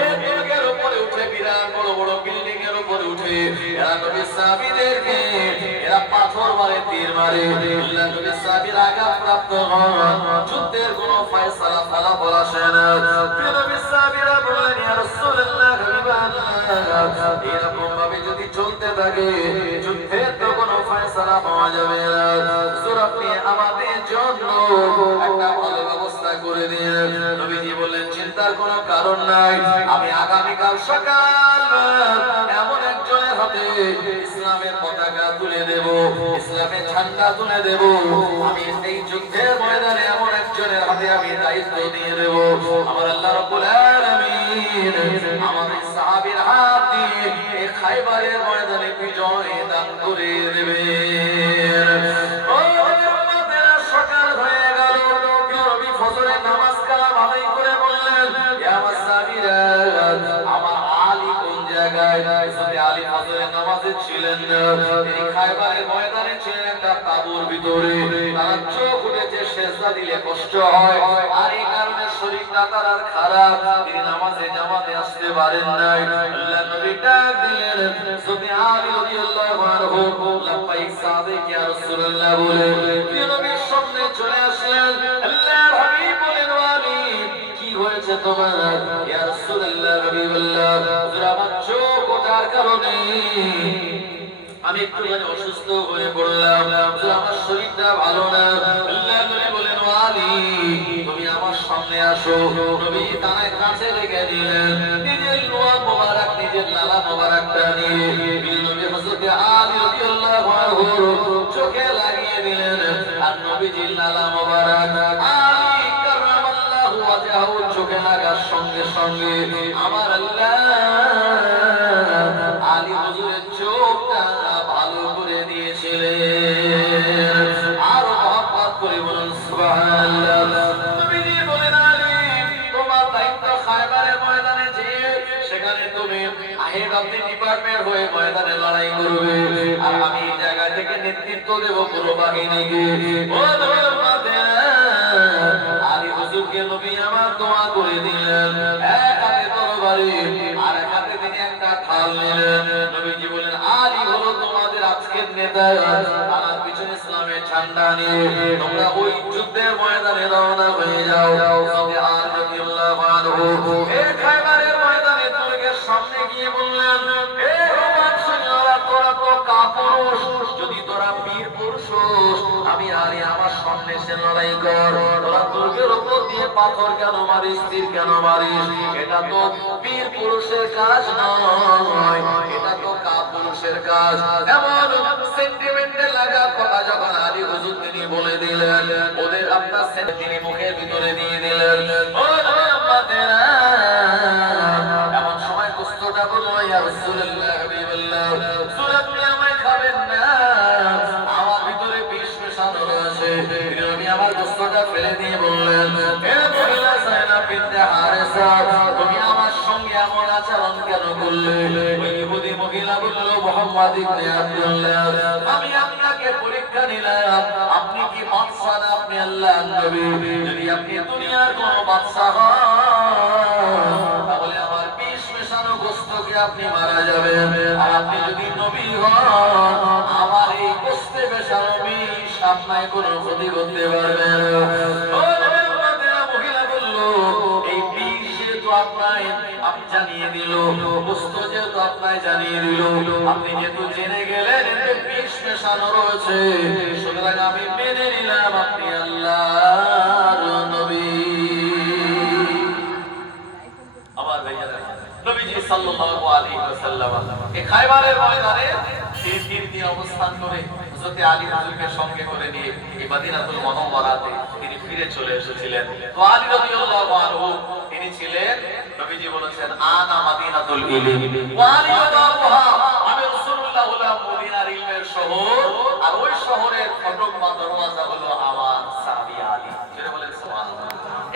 এই দুর্গের উপরে উঠে বিরাট বড় বড় বিল্ডিং এর উপরে উঠে এরা নবী সাহাবীদেরকে এরা পাথর মারে, তীর মারে। আল্লাহ নবী সাহাবীরা আঘাতপ্রাপ্ত হন, যুদ্ধের কোনো ফয়সালা ফলাফল আসে না। নবী সাহাবীরা বললেন, ইয়া রাসূলুল্লাহ, এরকম ভাবে যদি চলতে থাকে যুদ্ধের তো কোনো ফয়সালা পাওয়া যাবে না। হুজুর, আপনি আমাদের জন্য একটা ভালো ব্যবস্থা করে দিন। নবীজি বললেন, চিন্তার কোনো কারণ নাই, আমি আগামীকাল সকাল এমন একজনের হাতে ইসলামের পতাকা তুলে দেব, ইসলামের ঝান্ডা তুলে দেব। আমি এই যুদ্ধের ময়দানে এমন একজনের হাতে আমি দায়িত্ব দিয়ে দেব। আমার আল্লাহ রাব্বুল আলামিন আমাদের সাহাবীর হাত দিয়ে এই খায়বারের ময়দানে বিজয় দান করে দেবেন। ও উম্মতেরা, সকাল হয়ে গেল। নবী ফজরের নামাজ কালাম আদায় করে বললেন, ইয়া সাহাবীরা, আমার আলী কোন জায়গায়? আলী ফজরের নামাজে ছিলেন না, তিনি খায়বারের ময়দানে ছিলেন একটা তাঁবুর ভিতরে। তার চোখ উঠেছে, সেজদা দিলে কষ্ট হয়, আর এই কারণে শরীরটা তার আর খারাপ, তিনি নামাজে জামাতে আসতে পারেন নাই। আল্লাহ নবী ডাক দিলেন, যদি আলী রাদিয়াল্লাহু আনহু লাব্বাইক সাদিক ইয়া রাসূলুল্লাহ বলে নবীর সামনে চলে আসলেন। আল্লাহর হাবিব বলেন, আলী কি হয়েছে তোমার? ইয়া রাসূলুল্লাহ, হাবিবাল্লাহ, হুজুর আমার চোখ ওঠার কারণে আমি একটুখানি অসুস্থ হয়ে পড়লাম, আমার শরীরটা ভালো না। আল্লাহর নবী বলেন, আলী তুমি আমার সামনে আসো। নবী তার কাছে রেখে দিলেন, নিজের নোয়া মোবারক, নিজের লালা মোবারকটা নিয়ে নবী হযরত আলী রাদিয়াল্লাহু আনহুর চোখে লাগিয়ে দিলেন। আর নবীজির লালা মোবারক আলী কাররামাল্লাহু ওয়াজহাহু চোখে লাগার সঙ্গে সঙ্গে আমার আল্লাহ আলী হুজুরের চোখটা ভালো করে দিয়েছিলেন। আরো মহব্বত করে বলুন সুবহানাল্লাহ। নবীজি বলেন, আলী তোমার দায়িত্ব খায়বারের ময়দানে যেয়ে সেখানে তুমি হেড অফ দি ডিপার্টমেন্ট হয়ে ময়দানে লড়াই করবে, আর আমি এই জায়গা থেকে নেতৃত্ব দেব পুরো বাহিনীকে। ও নবীর উম্মতেরা, আলী হুজুরকে নবী আমার দোয়া করে দিলেন। এক হাতে তরবারি, আর এক হাতে তিনি একটা ঢাল নিলেন। নবীজি বলেন, আলী হলো তোমাদের আজকের নেতা, তার পিছনে ইসলামের ঝান্ডা নিয়ে তোমরা ওই যুদ্ধের ময়দানে রওনা হয়ে যাও। যদি আলী রাদিয়াল্লাহু আনহু এই খায়বারের ময়দানে দুর্গের সামনে গিয়ে বললেন, হে রোমান সৈন্যরা, তোরা তো কাপুরুষ, যদি তোরা বীর পুরুষ, আমি আলী আমার সামনে এসে লড়াই কর। তোরা দুর্গের উপর দিয়ে পাথর কেন মারিস, তীর কেন মারিস? এটা তো বীর পুরুষের কাজ নয়, এটা তো কাপুরুষের কাজ। এমন সেন্টিমেন্টে লাগা কথা যখন আলী হুজুর তিনি বলে দিলেন, ওদের আপনার তিনি মুখের ভিতরে দিয়ে দিলেন। ও উম্মতেরা, এমন সময় কুস্তটা বলল, ইয়া রাসূলুল্লাহ, হাবিবাল্লাহ, সূরা তুমি আমায় খাবেন না, আমার ভিতরে বিষ মেশানো রয়েছে। নবী আমার কুস্তটা ফেলে দিয়ে বললেন, হে মহিলা সাইনা বিনতে হারেসা, তুমি আমার সঙ্গে এমন আচরণ কেন করলে? ওই ইহুদি মহিলা বলল, মুহাম্মদ ইবনে আব্দুল্লাহ, আমি আপনাকে পরীক্ষা নিলাম, আপনি কি বাদশা না আপনি আল্লাহর নবী? যদি আপনি দুনিয়ার কোন বাদশা হন তাহলে আমার বিষ মেশানো গোশতকে আপনি মারা যাবেন, আর আপনি যদি নবী হন আমার এই গোশতে মেশানো বিষ আপনার কোনো ক্ষতি করতে পারবে না। ও নবীর মহিলা বলল, এই বিষ যেহেতু আপনার আপনি জানিয়ে দিল, গোশত যেহেতু আপনার জানিয়ে দিল, আপনি যেহেতু জেনে গেলেন এতে বিষ মেশানো রয়েছে, সুতরাং আমি মেনে নিলাম আপনি আল্লাহর নবী। আমার ভাইয়েরা, নবীজি সাল্লাল্লাহু আলাইহি ওয়াসাল্লাম এই খায়বারের ময়দানে তিন দিন অবস্থান করে হযরত আলী হুজুরকে সঙ্গে করে নিয়ে এই মদিনাতুল মুনাওয়ারাতে তিনি ফিরে চলে এসেছিলেন। তো আলী রাদিয়াল্লাহু আনহু তিনি ছিলেন নবীজি বলেছেন আনা মাদিনাতুল ইলম ওয়া আলী বাবুহা, আমি রাসূলুল্লাহ হলাম মদিনার ইলমের শহর, আর ওই শহরের ফটক বা দরওয়াজা হলো আমার সাহাবী আলী। জোরে বলেন সুবহানাল্লাহ।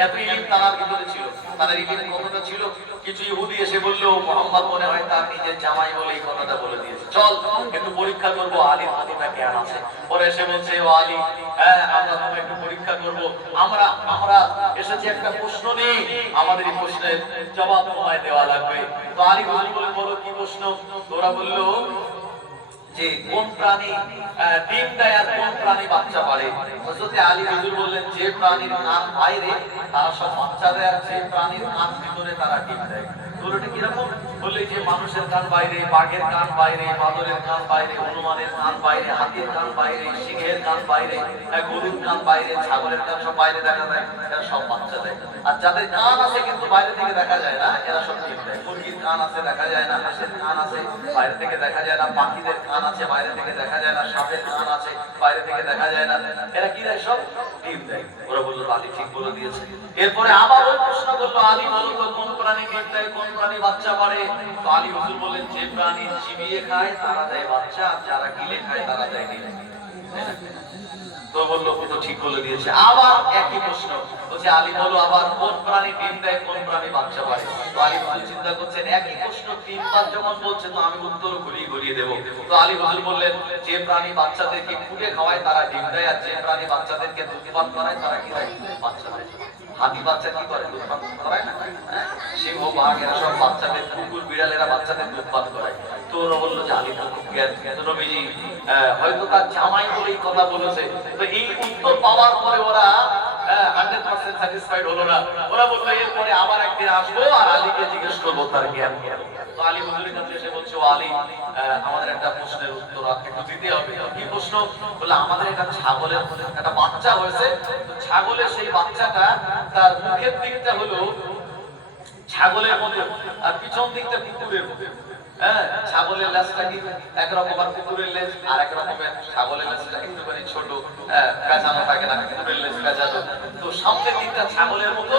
এত ইলম তার ভিতরে ছিল। তার ইলমের কতটা ছিল, কিছু ইহুদি এসে বলল মুহাম্মদ মনে হয় তার নিজের জামাই বলে এই কথাটা বলে দিয়েছে, চল একটু পরীক্ষা করব আলীর কতটা জ্ঞান আছে। পরে এসে বলছে ও আলী, হ্যাঁ আমরা তোমাকে একটু পরীক্ষা করব, আমরা এসেছি একটা প্রশ্ন নিয়ে, আমাদের এই প্রশ্নের জবাব তোমায় দেওয়া লাগবে। তো আলী হুজুর বলে বলো কি প্রশ্ন? ওরা বলল যে কোন প্রাণী ডিম দেয় আর কোন প্রাণী বাচ্চা পারে? হযরত আলী হুজুর বললেন যে প্রাণীর কান বাইরে তারা সব বাচ্চা দেয়, আর যে প্রাণীর কান ভিতরে তারা ডিম দেয়। তোরটা কিরকম? বললে যে মানুষের কান বাইরে, বাঘের কান বাইরে, বাদরের কান বাইরে, হনুমানের কান বাইরে, হাতির কান বাইরে, সিংহের কান বাইরে, গরুর কান বাইরে, ছাগলের কান সব বাইরে দেখা যায়, এরা সব বাচ্চা দেয়। আর যাদের কান আছে কিন্তু বাইরে থেকে দেখা যায় না, এরা সব ডিম দেয়। মুরগির কান আছে দেখা যায় না, হাঁসের কান আছে বাইরে থেকে দেখা যায় না, পাখিদের কান আছে বাইরে থেকে দেখা যায় না, সাপের কান আছে বাইরে থেকে দেখা যায় না, এরা কি দেয়? সব ডিম দেয়। ওরা বললো আলী ঠিক বলে দিয়েছে। এরপরে আবার ওই প্রশ্ন করলো আলী বলো তো কোন প্রাণী ডিম দেয়, কোন প্রাণী বাচ্চা পারে? তো আলী হুজুর বললেন যে প্রাণী চিবিয়ে খায় তারা দেয় বাচ্চা, আর যারা গিলে খায় তারা দেয় ডিম। তো বললো তো ঠিক বলে দিয়েছে। আবার একই প্রশ্ন বলছে আলী বলো আবার কোন প্রাণী ডিম দেয়, কোন প্রাণী বাচ্চা পারে? তো আলী হুজুর চিন্তা করছেন একই প্রশ্ন তিনবার যখন বলছে তো আমি উত্তর ঘুরিয়ে দেবো। তো আলী হুজুর বললেন যে প্রাণী বাচ্চাদেরকে ফুটে খাওয়ায় তারা ডিম দেয়, আর যে প্রাণী বাচ্চাদেরকে দুধ পান করায় তারা কি দেয়? বাচ্চা দেয়। হাতি বাচ্চা কি করে? দুধ পান করায় না? সিংহ বাঘ এরা সব বাচ্চাদের, কুকুর বিড়ালেরা বাচ্চাদের দুধ পান করায়। তো ওরা বললো যে আলী তো খুব জ্ঞান, নবীজি হয়তো তার জামাই বলেই কথা বলেছে। তো এই উত্তর পাওয়ার পরে ওরা 100% স্যাটিসফাইড হলো না। ওরা বললো এরপরে আবার একদিন আসবো আর আলীকে জিজ্ঞেস করবো তার জ্ঞান। তো আলী হুজুরের কাছে এসে বলছে ও আলী, আমাদের একটা প্রশ্নের উত্তর একটু দিতে হবে। কি প্রশ্ন? বলে আমাদের একটা ছাগলের একটা বাচ্চা হয়েছে, তো ছাগলের সেই বাচ্চাটা তার মুখের দিকটা হলো ছাগলের মতো আর পিছন দিকটা কুকুরের মতো। হ্যাঁ, ছাগলের লেজটা কি একরকম, আর কুকুরের লেজ আর এক রকমের। ছাগলের লেজটা একটুখানি ছোট, পেঁচানো থাকে না, কুকুরের লেজ পেঁচানো। তো সামনের দিকটা ছাগলের মতো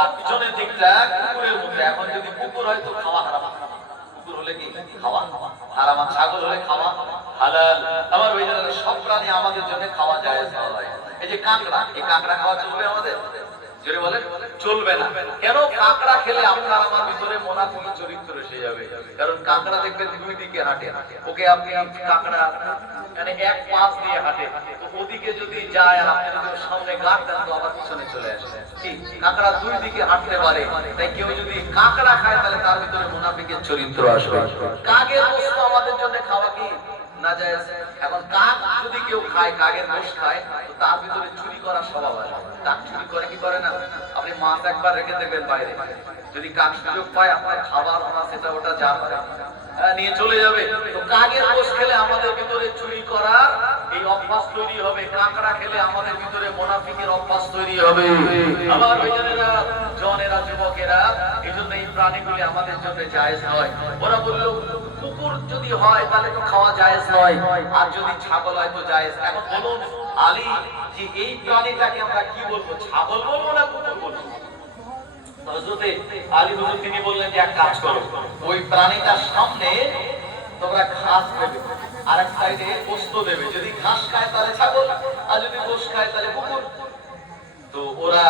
আর পিছনের দিকটা কুকুরের মতো। এখন যদি কুকুর হয় তো খাওয়া হারাম, কুকুর হলে কি খাওয়া হারাম, আর ছাগল হলে খাওয়া হালাল। আমার ওই জন্য সব প্রাণী আমাদের জন্য খাওয়া যায়। এই যে কাঁকড়া, এই কাঁকড়া খাওয়া চলবে আমাদের? জোরে বলেন চলবে না। কেন? কাঁকড়া খেলে আপনার আমার ভিতরে মুনাফিকি চরিত্র এসে যাবে। কারণ কাঁকড়া দেখবেন দুই দিকে হাঁটে, ওকে আপনি কাঁকড়া মানে এক পাশ দিয়ে হাঁটে, তো ওদিকে যদি যায় আর আপনি যদি সামনে গাঁট দেন তো আবার পিছনে চলে আসে। কি কাঁকড়া দুই দিকে হাঁটতে পারে, তাই কেউ যদি কাঁকড়া খায় তাহলে তার ভিতরে মুনাফিকের চরিত্র আসবে। কাকের গোশত আমাদের জন্য খাওয়া কি নাজায়েজ? এখন কাক যদি কেউ খায়, কাকের গোশত খায়, তো তার ভিতরে চুরি করার স্বভাব আছে। কাক চুরি করে কি করে না? আপনি মাছ একবার রেখে দেবেন বাইরে, যদি কাক সুযোগ পায় আপনার খাবার ওনা সেটা ওটা যা নিয়ে চলে যাবে। তো কাকের গোশত খেলে আমাদের ভিতরে চুরি করার এই অভ্যাস তৈরি হবে, কাঁকড়া খেলে আমাদের ভিতরে মুনাফিকের অভ্যাস তৈরি হবে। আমার ভাইজানেরা, জনেরা, যুবকেরা, এই জন্য এই প্রাণীগুলি আমাদের জন্য জায়েজ নয়। ওরা বলল কুকুর যদি হয় তাহলে তো খাওয়া জায়েজ নয়, আর যদি ছাগল হয় তো জায়েজ। এখন বলুন আলী যে এই প্রাণীটাকে আমরা কি বলবো, ছাগল বলবো না কুকুর বলবো? হযরতে আলী হুজুর তিনি বললেন যে এক কাজ করো, ওই প্রাণীটার সামনে তোমরা ঘাস দেবে, আর এক সাইডে গোশত দেবে। যদি ঘাস খায় তাহলে ছাগল, আর যদি গোশত খায় তাহলে কুকুর। তো ওরা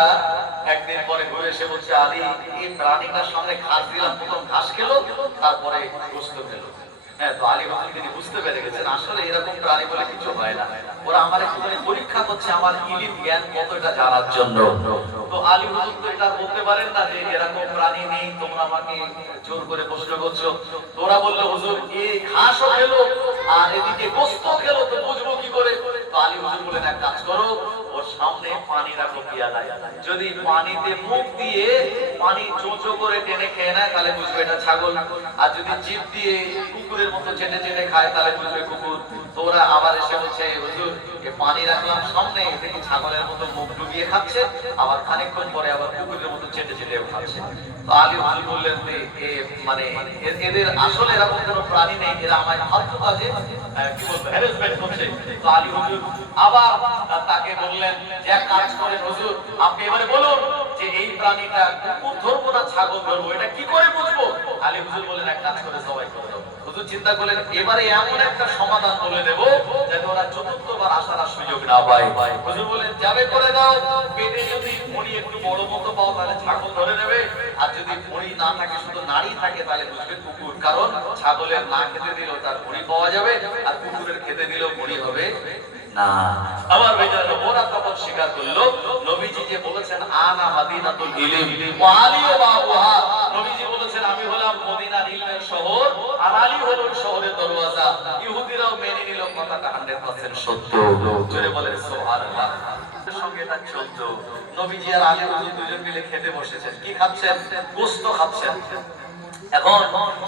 একদিন পরে ঘুরে এসে বলছে আলী এই প্রাণীটার সামনে ঘাস দিলাম, প্রথম ঘাস খেলো তারপরে গোশত খেলো। হ্যাঁ, তো আলী হুজুর তিনি বুঝতে পেরে গেছেন আসলে এরকম প্রাণী বলে কিছু হয় না। ওরা আমার একটুখানি পরীক্ষা করছে আমার ইলিম জ্ঞান কতটা জানার জন্য। তো আলী হুজুর তো এটা বলতে পারেন না যে এরকম প্রাণী নেই, তোমরা আমাকে জোর করে প্রশ্ন করছো। তো ওরা বললো হুজুর এই ঘাসও খেলো আর এদিকে গোশত খেলো, তো বুঝবো কি করে? তো আলী হুজুর বলেন এক কাজ করো, ওর সামনে পানি রাখো পিয়ালায়, যদি পানিতে মুখ দিয়ে পানি চোঁচো করে টেনে খেয়ে নেয় তাহলে বুঝবে এটা ছাগল, আর যদি জিভ দিয়ে কুকুরের মতো চেটে চেটে খায় তাহলে বুঝবে কুকুর। তো ওরা আবার এসে বলছে হুজুর পানি রাখলাম সামনে, দেখি ছাগলের মতো মুখ ডুবিয়ে খাচ্ছে, আবার খানিকক্ষণ পরে আবার কুকুরের মতো চেটে চেটে খাচ্ছে। তো আলী হুজুর বললেন মানে এদের আসলে এরকম কোনো প্রাণী নেই, এরা আমায় ফালতু কাজে কি বলবো হ্যারাসমেন্ট করছে। তো আলী হুজুর আবার তাকে বললেন যে এক কাজ করেন হুজুর, আপনি এবারে বলুন যে এই প্রাণীটা কুকুর ধরবো না ছাগল ধরবো, এটা কি করে বুঝবো? আলী হুজুর বলেন এক কাজ করে সবাই করে দাও। হুজুর চিন্তা করলেন এবারে এমন একটা সমাধান বলে দেবো যাতে ওরা চতুর্থবার আসার সুযোগ না পায়। হুজুর বলেন যাবে করে দাও, পেটে যদি ভুঁড়ি একটু বড় মতো পাও তাহলে ছাগল ধরে নেবে, আর যদি ভুঁড়ি না থাকে শুধু নাড়ি থাকে তাহলে বুঝবে কুকুর, কারণ ছাগলের না খেতে দিলেও তার ভুঁড়ি পাওয়া যাবে আর কুকুরের খেতে দিলেও ভুঁড়ি হবে না। আমার ভাইজান ওরা তখন স্বীকার করলো নবীজি যে বলেছেন আনা মাদিনাতুল ইলম ওয়া আলী বাবুহা, নবীজি বলেছেন আমি হলাম মদিনার ইলমের শহর আর আলী হলো শহরের দরওয়াজা। ইহুদিরাও মেনে নিল কথাটা 100% সত্য। জোরে বলেন সুবহানাল্লাহ। সঙ্গে এটা চলতো। নবীজি আর আলী হুজুর দুজন মিলে খেতে বসেছেন। কি খাচ্ছেন? গোশত খাচ্ছেন। এখন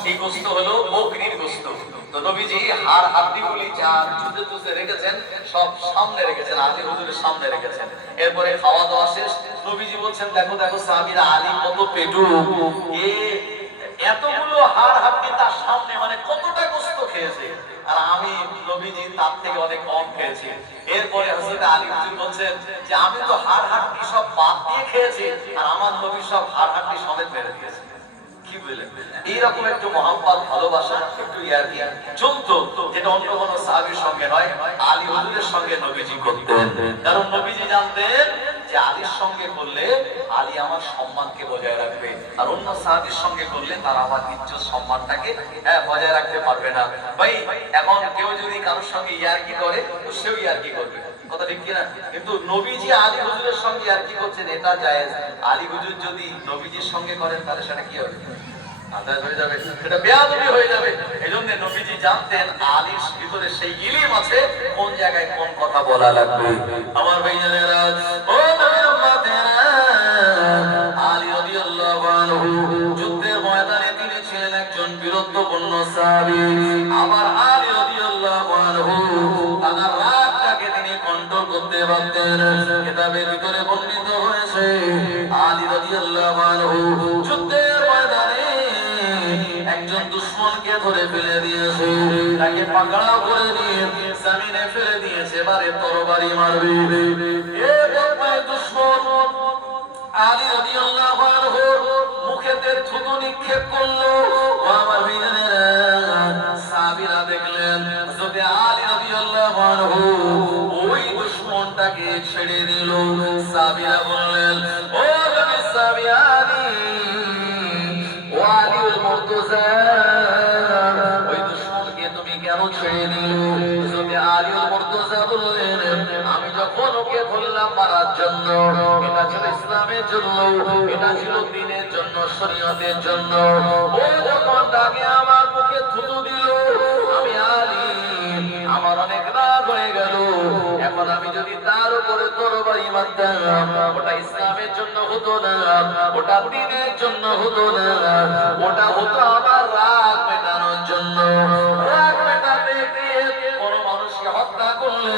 এই গোশত হলো বকরির গোশত। তো নবীজি হাড় হাড্ডিগুলি যা চুষে চুষে রেখেছেন সব সামনে রেখেছেন, আলী হুজুরের সামনে রেখেছেন। এরপরে খাওয়া দাওয়া শেষ, নবীজি বলছেন দেখো দেখো সাহাবীরা আলী কত পেটু, এ এতগুলো হাড় হাড্ডি তার সামনে, মানে কতটা গোশত খেয়েছে, আর আমি নবীজি তার থেকে অনেক কম খেয়েছি। এরপরে হযরত আলী হুজুর বলছেন যে আমি তো হাড় হাড্ডি সব বাদ দিয়ে খেয়েছি আর আমার নবী সব হাড় হাড্ডি সমেত মেরে দিয়েছে। কি বলেন? এইরকম একটু মহব্বত ভালোবাসা একটু ইয়ারকি চলতো, যেটা অন্য কোনো সাহাবীর সঙ্গে নয়, আলী হুজুরের সঙ্গে নবীজি করতেন। কারণ নবীজি জানতেন যে আলীর সঙ্গে করলে আলী আমার সম্মানকে বজায় রাখবে, আর অন্য সাহাবীর সঙ্গে করলে তার আমার ইজ্জত সম্মানটাকে বজায় রাখতে পারবে না। ভাই এখন কেউ যদি কারোর সঙ্গে ইয়ারকি করে তো সেও ইয়ারকি করবে, কথা ঠিক কিনা? কিন্তু নবীজি আলী হুজুরের সঙ্গে ইয়ারকি করছেন এটা জায়েজ। আলী হুজুর যদি নবীজির সঙ্গে করেন তাহলে সেটা কি হবে? আদায় হয়ে যাবে, এটা বেয়াদবি হয়ে যাবে। এজন্য নবীজি জানতেন আলীর ভিতরে সেই ইলম আছে কোন জায়গায় কোন কথা বলা লাগবে। আমার ভাইজানেরা, ও নবীর উম্মতেরা, আলী রাদিয়াল্লাহু আনহু যুদ্ধের ময়দানে তিনি ছিলেন একজন বীরত্বপূর্ণ সাহাবী। আমার আলী রাদিয়াল্লাহু আনহু তার রাগটাকে তিনি কন্ট্রোল করতে পারতেন। কিতাবের ভিতরে বর্ণিত হয়েছে আলী রাদিয়াল্লাহু আনহু যুদ্ধের ময়দানে একজন দুশমনকে ধরে ফেলে দিয়েছে, তাকে পাকড়াও করে দিয়ে জমিনে ফেলে দিয়েছে, এবারে তরবারি মারবে। এ বদমাই দুশমন আলী রাদিয়াল্লাহু আনহু মুখেতে থুতু নিক্ষেপ করলো। আমার ভাইজানেরা, সাহাবীরা দেখলেন যদি আলী রাদিয়াল্লাহু আনহু ওই দুশমনটাকে ছেড়ে দিল, সাহাবীরা বললেন ও নবী সাহাবী আলী, ও আলীউল মুর্তজা, ওই দুশমনকে তুমি কেন ছেড়ে দিলে? যদি আলীউল মুর্তজা বললেন আমি যখন ওকে ধরলাম মারার জন্য, এটা ছিল ইসলামের জন্য, এটা ছিল দ্বীনের জন্য, শরীয়তের জন্য। ও যখন তাকে আমার মুখে থুতু দিল, আমি আলী আমার অনেক রাগ হয়ে গেল। এখন আমি যদি তার উপরে তরবারি মারতাম, ওটা ইসলামের জন্য হতো না, ওটা দ্বীনের জন্য হতো না, ওটা হতো আমার রাগ মেটানোর জন্য। রাগ মেটাতে গিয়ে কোন মানুষকে হত্যা করলে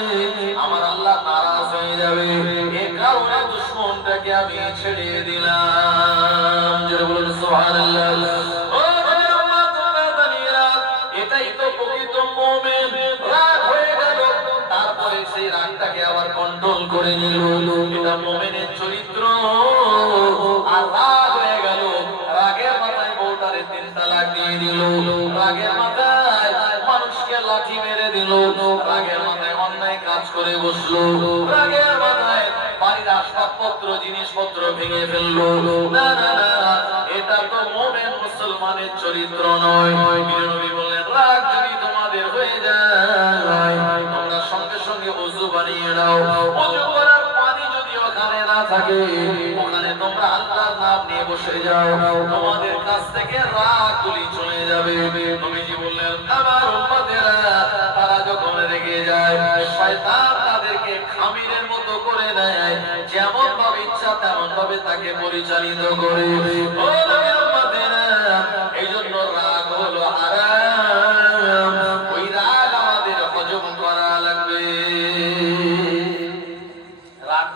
আমার আল্লাহ নারাজ হয়ে যাবে, এ কারণে দুশমনটাকে আমি ছেড়ে দিলাম। যারা বলেন সুবহানাল্লাহ। ও নবীর উম্মত উম্মতানিরা, এটাই তো প্রকৃত মুমিন। রাগ হয়ে গেল, তারপরে সেই রাগটাকে আবার কন্ট্রোল করে নিল, এটা মুমিনের চরিত্র। আর রাগ হয়ে গেল, রাগের মাথায় বউটারে 3 তালাক দিয়ে দিল, রাগের মাথায় মানুষকে লাঠি মেরে দিল, রাগের মাথায় অন্যায় কাজ করে বসলো, রাগের মাথায় বাড়ির আসবাবপত্র জিনিসপত্র ভেঙে ফেললো। না না না, এটা তো মুমিন মুসলমানের চরিত্র নয়। নবী বললেন রাগ যদি তোমাদের হয়ে যায় তোমরা সঙ্গে সঙ্গে ওযু বানিয়ে নাও, ওযু করার পানি যদি ওখানে না থাকে ওখানে তোমরা আল্লাহর নাম নিয়ে বসে যাও, তোমাদের কাছ থেকে রাগ গুলি চলে যাবে। নবীজি বললেন আমার উম্মতেরা, তারা যখন রেগে যায় শয়তান তাদেরকে খামিরের মতো করে দেয়, যেমন ভাবে ইচ্ছা তেমন ভাবে তাকে পরিচালিত করে। ও নবীর উম্মতেরা, এইজন্য রাগ হলো হারাম, ওই রাগ আমাদের হজম করা লাগবে। রাগ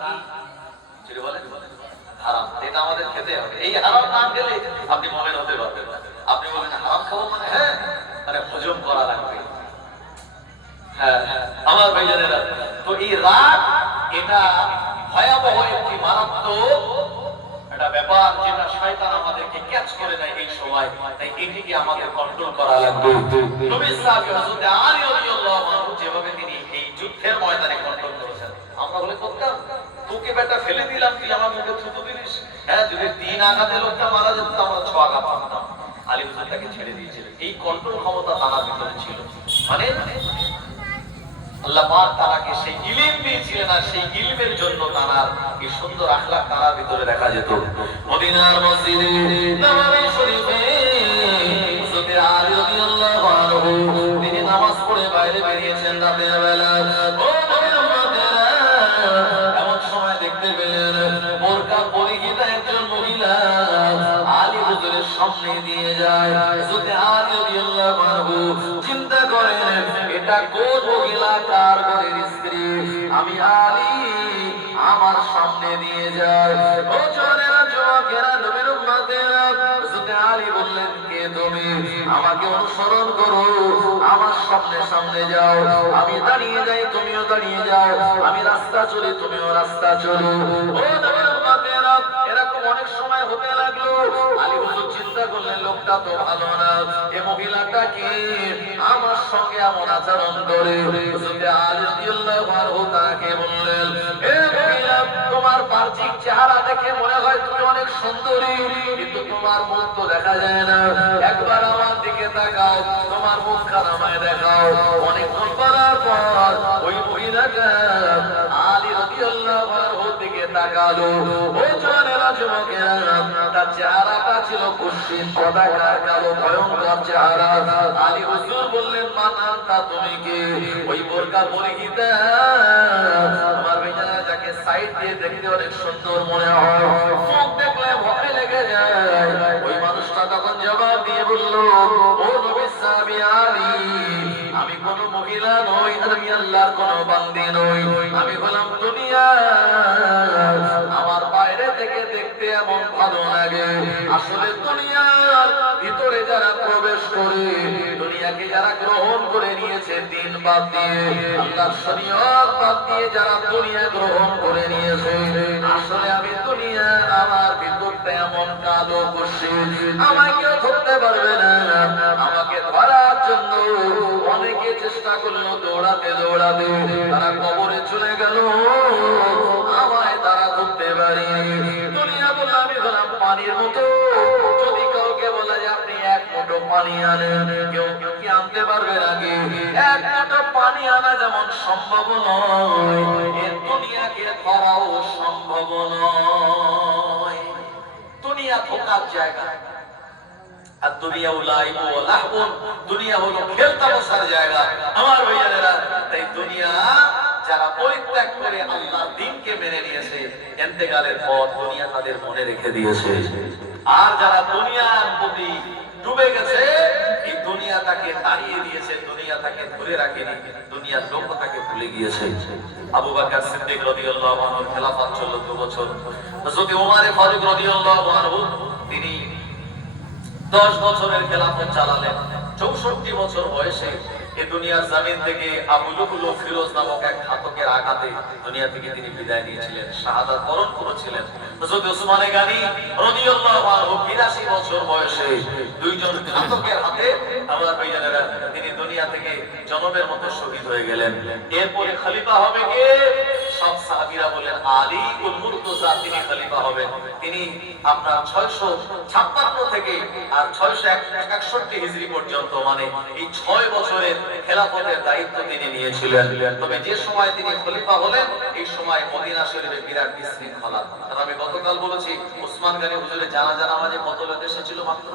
কি বলেন? হারাম, এটা আমাদের খেতে হবে। এই হারাম না খেলে আপনি মুমিন হতে পারবেন না। আপনি বলেন হারাম খাবো মানে হ্যাঁ, মানে হজম করা লাগবে। হ্যাঁ আমার ভাইজানেরা, তো এই রাগ এটা ভয়াবহ একটি মারাত্মক একটা ব্যাপার যেটা শয়তান আমাদেরকে ক্যাচ করে নেয় এই সময়, তাই এটিকে আমাদের কন্ট্রোল করা লাগবে। নবী সাহাবী হযরত আলী রাদিয়াল্লাহু আনহু যেভাবে তিনি এই যুদ্ধের ময়দানে কন্ট্রোল করেছেন, আমরা বলে করতাম তোকে বেটা ফেলে দিলাম, তুই আমার মুখে থুতু দিলিস। হ্যাঁ, যদি 3 আঘাতে লোকটা মারা যেত আমরা 6 আঘাত পাতাম। আলী হুজুর তাকে ছেড়ে দিয়েছিলেন। এই কন্ট্রোল ক্ষমতা তার ভিতরে ছিল। মানে আল্লাহ পাক তাকে সেই ইলম দিয়েছিলেন, আর সেই ইলমের জন্য তার এই সুন্দর আখলাক তার ভিতরে দেখা যেত। মদিনার মসজিদে নববী শরীফে হযরত আলী রাদিয়াল্লাহু আনহু তিনি নামাজ পড়ে বাইরে বেরিয়েছেন রাতের বেলা। ও নবীর উম্মতেরা, এমন সময় দেখতে পেলেন বোরকা পরিহিতা একজন মহিলা আলী হুজুরের সামনে দিয়ে যায়। হযরত আলী রাদিয়াল্লাহু আনহু চিন্তা করেন, এটা কোন মহিলা, কার ঘরের স্ত্রী? আমি আলী আমার সামনে দিয়ে যায়। ও জওয়ানেরা, যুবকেরা, নবীর উম্মতেরা, হযরত আলী বললেন, কে তুমি? আমাকে অনুসরণ করো, আমার সামনে সামনে যাও। আমি দাঁড়িয়ে যাই, তুমিও দাঁড়িয়ে যাও। আমি রাস্তা চলি, তুমিও রাস্তা চলো। ও নবীর উম্মতেরা, এরকম অনেক সময় হতে লাগলো। আলী হুজুর চিন্তা করলেন, লোকটা তো ভালো না, এই মহিলাটা কি আমার সঙ্গে এমন আচরণ করে? হযরত আলী রাদিয়াল্লাহু আনহু তাকে বললেন, এ মহিলা, তোমার বাহ্যিক চেহারা দেখে মনে হয় তুমি অনেক সুন্দরী, কিন্তু তোমার মুখ তো দেখা যায় না। একবার আমার দিকে তাকাও, তোমার মুখখানা আমায় দেখাও। অনেকক্ষণ করার পর ওই মহিলাটা আলী রাদিয়াল্লাহু আনহুর দিকে তাকালো। ও জওয়ানেরা, যুবকেরা, তার চেহারাটা ছিল কুৎসিত, কদাকার, কালো, ভয়ঙ্কর চেহারা। আলী হুজুর বললেন, মানান্তা, তুমি কে? ওই বোরকা পরিহিতা আমার বেচারা যাকে সাইড দিয়ে দেখতে অনেক সুন্দর মনে হয়, মুখ দেখলে ভয় লেগে যায়। ওই মানুষটা তখন জবাব দিয়ে বলল, ও নবীর সাহাবী আলী, আমি কোন মহিলা নই, আমি আল্লাহর কোন বান্দি নই, আমি হলাম দুনিয়া। আমার বাইরে থেকে দেখতে এমন ভালো লাগে, আসলে দুনিয়ার ভিতরে যারা প্রবেশ করে, দুনিয়াকে যারা গ্রহণ করে নিয়েছে, দিন বাদ দিয়ে, আল্লাহর শরীয়ত বাদ দিয়ে যারা দুনিয়া গ্রহণ করে নিয়েছে, আসলে আমি দুনিয়া, আমার ভিতরটা এমন কালো কুৎসিত, আমাকে ধরতে পারবে না। আমাকে ধরার জন্য অনেকে চেষ্টা করলো, দৌড়াতে দৌড়াতে তারা কবরে চলে গেল, আমায় তারা ধরতে পারেনি। দুনিয়া বলল, আমি হলাম পানির মতো, যদি কাউকে বলা যায় আপনি এক মুঠো পানি আনেন, কেউ কি আনতে পারবে নাকি? এক মুঠো পানি আনা যেমন সম্ভব নয়, এই দুনিয়াকে ধরাও সম্ভব নয়। দুনিয়া ধোঁকার জায়গা, আর দুনিয়া লাইবু ওয়া লাহবুন, দুনিয়া হলো খেলতামশার জায়গা। আমার ভাইয়েরা, তাই দুনিয়া যারা পরিত্যাগ করে আল্লাহর দ্বীনকে মেনে নিয়েছে, ইন্তেকালের পর দুনিয়া তাদের মনে রেখে দিয়েছে। আর যারা দুনিয়ার প্রতি ডুবে গেছে, এই দুনিয়া তাকে তাড়িয়ে দিয়েছে, দুনিয়া তাকে ধরে রাখেনি, দুনিয়ার লোক তাকে ভুলে গিয়েছে। আবু বকর সিদ্দিক রাদিয়াল্লাহু আনহু খেলাফত চলল 2 বছর। হযরত ওমর ফারুক রাদিয়াল্লাহু আনহু তিনি 10 বছরের খেলাফত চালালেন। 64 বছর বয়সে এই দুনিয়ার জমিন থেকে আবু লুলু ফিরোজ নামক এক ঘাতকের আঘাতে দুনিয়া থেকে তিনি বিদায় নিয়েছিলেন, শাহাদাত বরণ করেছিলেন। হযরত ওসমান গনি রাদিয়াল্লাহু আনহু 82 বছর বয়সে দুইজন ঘাতকের হাতে আমার ভাইজানেরা তিনি দুনিয়া থেকে জনমের মতো শহীদ হয়ে গেলেন। এরপরে খলিফা হবে কে? সব সাহাবীরা বলেন আলী উল মুরতজা তিনি খলিফা হবেন। তিনি আপনার 656 থেকে আর 661 হিজরি পর্যন্ত, মানে এই 6 বছরের খেলাফতের দায়িত্ব তিনি নিয়েছিলেন। তবে যে সময় তিনি খলিফা হলেন, এই সময় মদিনা শরীফে বিরাট বিশৃঙ্খলা। আর আমি গতকাল বলেছি, ওসমান গনি হুজুরের জানাজা নামাজে কত লোক এসেছিল? মাত্র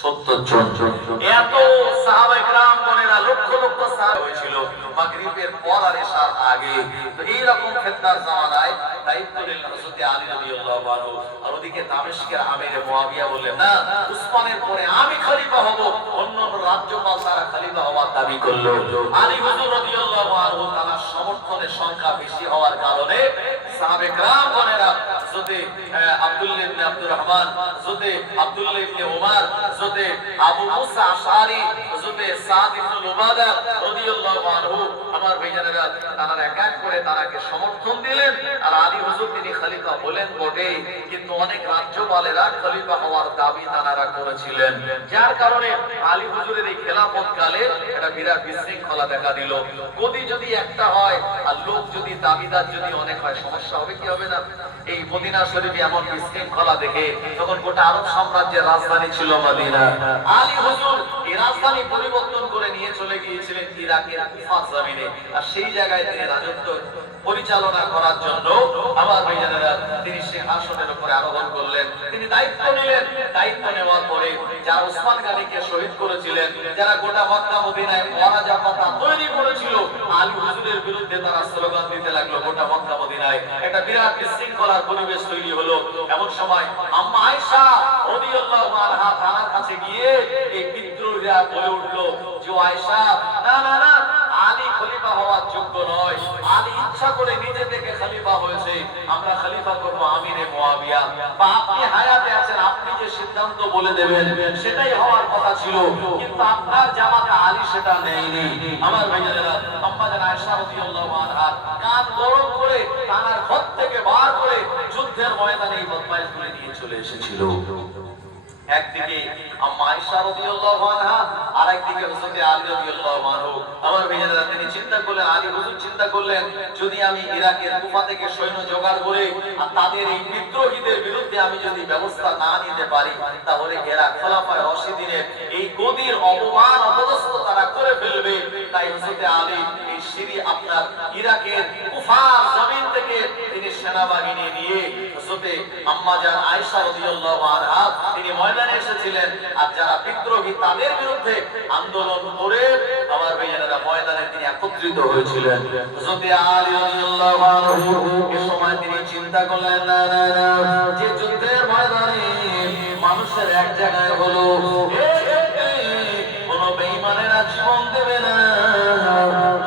70 জন। এত সাহাবায়ে کرام গণেরা লক্ষ লক্ষ সাহাবা হয়েছিল মাগরিবের পর আর এশার আগে। তো এই রকম ফিতনার জামানায় দায়িত্ব নিলেন হযরত আলী রাদিয়াল্লাহু আনহু। আর ওদিকে দামেস্কের আমির মুয়াবিয়া বললেন, না, উসমানের পরে আমি খলিফা হব। অন্য রাজ্যপাল তারা খলিফা হওয়ার দাবি করলো। আলী হুজুর রাদিয়াল্লাহু আনহু তার সমর্থনের সংখ্যা বেশি হওয়ার কারণে সাহাবায়ে کرام গণেরা হযরত আব্দুল্লাহ ইবনে আব্দুর রহমান, হযরত আব্দুল্লাহ ইবনে ওমর, হযরত আবু মুসা আশআরী, হযরত সাদ ইবনে উবাদা রাদিয়াল্লাহু আনহু, আমার ভাইজানেরা তারা এক এক করে তারাকে সমর্থন দিলেন। আর আলী হুজুর তিনি খলিফা হলেন বটে, কিন্তু অনেক রাজ্যপালেরা খলিফা হওয়ার দাবি তারা করেছিলেন, যার কারণে আলী হুজুরের এই খেলাফত কালে একটা বিরাট বিশৃঙ্খলা দেখা দিল। গদি যদি একটা হয় আর লোক যদি দাবিদার যদি অনেক হয়, সমস্যা হবে কি হবে না? এই মদিনা শরীফে এমন বিশৃঙ্খলা দেখে তখন গোটা আরব সাম্রাজ্যের রাজধানী ছিল মদিনা। আলী হুজুর এই রাজধানী পরিবর্তন করে নিয়ে চলে গিয়েছিলেন ইরাকের কুফা জমিনে, আর সেই জায়গায় তিনি রাজত্ব পরিচালনা করার জন্য আমার ভাইজানেরা তিনি সিংহাসনের উপরে আরোহণ করলেন। তিনি দায়িত্ব নিলেন। দায়িত্ব নেওয়ার পরে যারা ওসমান গনিকে শহীদ করেছিলেন, যারা গোটা মক্কা মদিনায় মহারাজা পাতা তৈরি করেছিল, আলী হুজুরের বিরুদ্ধে তারা স্লোগান দিতে লাগলো গোটা মক্কা মদিনায়। একটা বিরাট বিশৃঙ্খলার পরিবেশ তৈরি হলো। এমন সময় আম্মা আয়েশা রাদিয়াল্লাহু আনহা তার কাছে গিয়ে এই বিদ্রোহীরা বলে উঠলো যে আয়েশা, না না না, আলী খলিফা হওয়ার যোগ্য নয়। আলী ইচ্ছা করে নিজে থেকে খলিফা হয়েছে। আমরা খলিফা করব আমিরে মুয়াবিয়া। বা আপনি হায়াতে আছেন, আপনি যে সিদ্ধান্ত বলে দেবেন সেটাই হওয়ার কথা ছিল, কিন্তু আপনার জামাতা আলী সেটা নেয়নি। আমার ভাইয়েরা, আম্মা জান আয়েশা রাদিয়াল্লাহু আনহা কান গরম করে তার ঘর থেকে বার করে যুদ্ধের ময়দানে এই বদমাইশগুলো নিয়ে চলে এসেছিল। একদিকে আম্মা আয়েশা রাদিয়াল্লাহু আনহা, আর একদিকে হযরত আলী রাদিয়াল্লাহু আনহু। আমার ভাইয়েরা, তিনি চিন্তা করলেন, আলী হুজুর চিন্তা করলেন, যদি আমি ইরাকের কুফা থেকে সৈন্য জোগাড় করে আর তাদের এই বিদ্রোহীদের বিরুদ্ধে আমি যদি ব্যবস্থা না নিতে পারি, তাহলে এরা খলিফায়ে রাশিদিনের এই গদির অপমান অপদস্থ তারা করে ফেলবে। তাই হযরত আলী এই সিরি আপনার ইরাকের কুফার জমিন থেকে তিনি সেনাবাহিনী নিয়ে হযরত আম্মা জান আয়েশা রাদিয়াল্লাহু আনহা তিনি ময়দানে এসেছিলেন। আর যারা বিদ্রোহী তাদের বিরুদ্ধে আন্দোলন করে আমার ভাইয়েরা ময়দানে তিনি একত্রিত হয়েছিলেন। হযরত আলী রাদিয়াল্লাহু আনহু এই সময় তিনি চিন্তা করলেন, না না না, যে যুদ্ধের ময়দানে মানুষের এক জায়গায় হলো, কোন বেঈমানেরা জীবন দেবে না,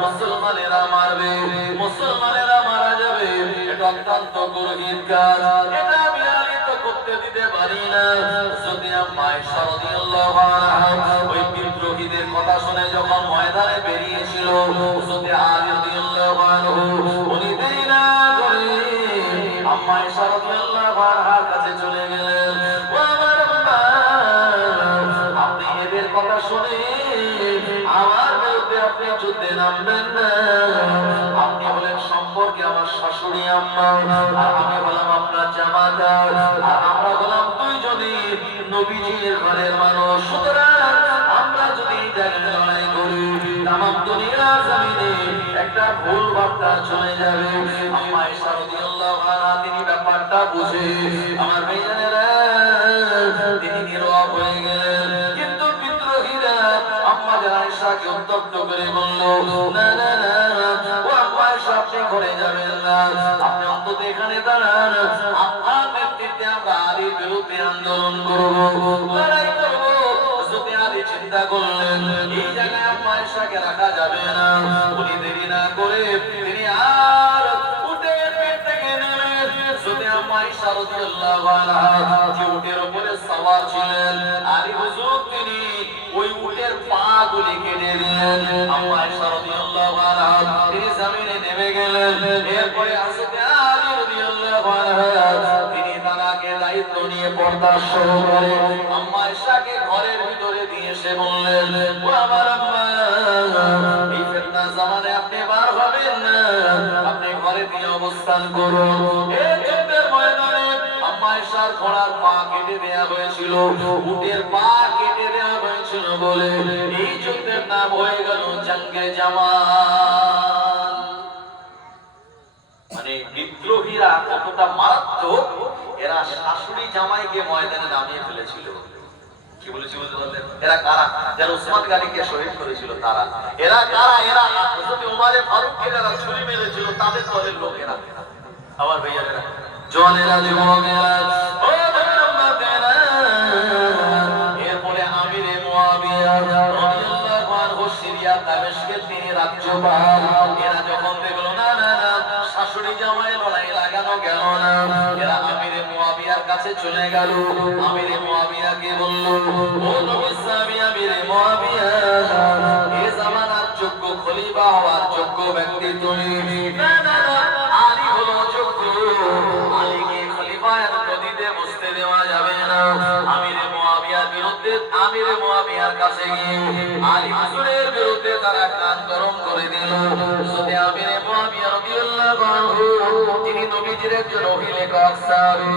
মুসলমানেরা মারবে, মুসলমানেরা মারা যাবে, এটা অত্যন্ত গর্হিত কাজ, এটা আমি আলী তো করতে দিতে পারি না। যদি আম্মা আয়েশা রাদিয়াল্লাহু আনহা ওই বিদ্রোহীদের কথা শুনে যখন ময়দানে বেরিয়েছিল, যদি আলী রাদিয়াল্লাহু আনহু উনি দেরি না করে আম্মা আয়েশা রাদিয়াল্লাহু আনহার কাছে চলে গেলেন। ও আমার আম্মা, আপনি এদের কথা শুনে আমার বিরুদ্ধে আপনি যুদ্ধে নামবেন না। আপনি বলেন সম্পর্কে আমার শাশুড়ি আম্মা, আর আমি বললাম আপনার জামাতা, আর আমরা বললাম দুইজনই নবীজির ঘরের মানুষ। সুতরাং আমরা যদি এই জায়গায় লড়াই করি, তামাম দুনিয়ার জমিনে একটা ভুল বার্তা চলে যাবে। আম্মা আয়েশা রাদিয়াল্লাহু আনহা তিনি ব্যাপারটা বুঝে আমার ভাইজানেরা তিনি নীরব হয়ে গেলেন। কিন্তু বিদ্রোহীরা আম্মা জান আয়েশাকে উত্তপ্ত করে বলল, না না না, ও আম্মা আয়েশা আপনি ঘরে যাবেন না, আপনি অন্তত এখানে দাঁড়ান, আপনার নেতৃত্বে আমরা আলীর বিরুদ্ধে আন্দোলন করব, লড়াই করব। যদি আলী চিন্তা করলেন এই জায়গায় আম্মা আয়েশাকে রাখা যাবে না, উনি দেরি না করে তিনি আর উটের পেট থেকে নেমে যদি আম্মা আয়েশা রাদিয়াল্লাহু আনহা যে উটের উপরে সওয়ার ছিলেন, আলী হুজুর তিনি ওই উটের পা গুলি কেটে দিলেন। আম্মা আয়েশা রাদিয়াল্লাহু আনহা তিনি জমিনে নেমে গেলেন। এরপরে হযরত আলী রাদিয়াল্লাহু আনহা তিনি তাকে দায়িত্ব নিয়ে পর্দা সহকারে আম্মা আয়েশাকে ঘরের ভিতরে দিয়ে এসে বললেন, ও আমার আম্মা, এই ফিতনা জামানে আপনি বার হবেন না, আপনি ঘরে দিয়ে অবস্থান করুন। এই যুদ্ধের ময়দানে আম্মা আয়েশার ঘোড়ার পা কেটে দেয়া হয়েছিল, উটের পা কেটে দেয়া হয়েছিল বলে এই যুদ্ধের নাম হয়ে গেল জঙ্গে জামাল। মানে বিদ্রোহীরা কতটা মারাত্মক, এরা শাশুড়ি জামাইকে ময়দানে নামিয়ে ফেলেছিল। কি বলেছি বুঝতে পারলেন? এরা কারা? যারা ওসমান গনিকে শহীদ করেছিল তারা। এরা কারা? এরা হযরত ওমর ফারুককে যারা ছুরি মেরেছিল তাদের দলের লোকেরা। আমার ভাইয়েরা, জওয়ানেরা, যুবকেরা, ও মুসলমানেরা, এরপরে আমিরে মুয়াবিয়া রাদিয়াল্লাহু আনহু সিরিয়া দামেস্কের তিনি রাজ্যপাল। এরা যখন দেখলো না না না, শাশুড়ি জামাই লড়াই লাগানো গেল না, এরা আমিরে মুয়াবিয়ার কাছে চলে গেল। আমিরে মুয়াবিয়াকে বলল, ও নবী সাহাবী আমিরে মুয়াবিয়া, এই জামানার যোগ্য খলিফা হওয়ার যোগ্য ব্যক্তি তুমি। না না না, আলী হলো যোগ্য। আলীকে খলিফার গদিতে বসতে দেওয়া যাবে না। আমিরে মুয়াবিয়ার বিরুদ্ধে, আমিরে মুয়াবিয়ার কাছে গিয়ে আলী হুজুরের বিরুদ্ধে তারা কান গরম করে দিল। যদি আমিরে মুয়াবিয়া রাদিয়াল্লাহু আনহু, যিনি নবীজির একজন অভিলেখক সাহাবী,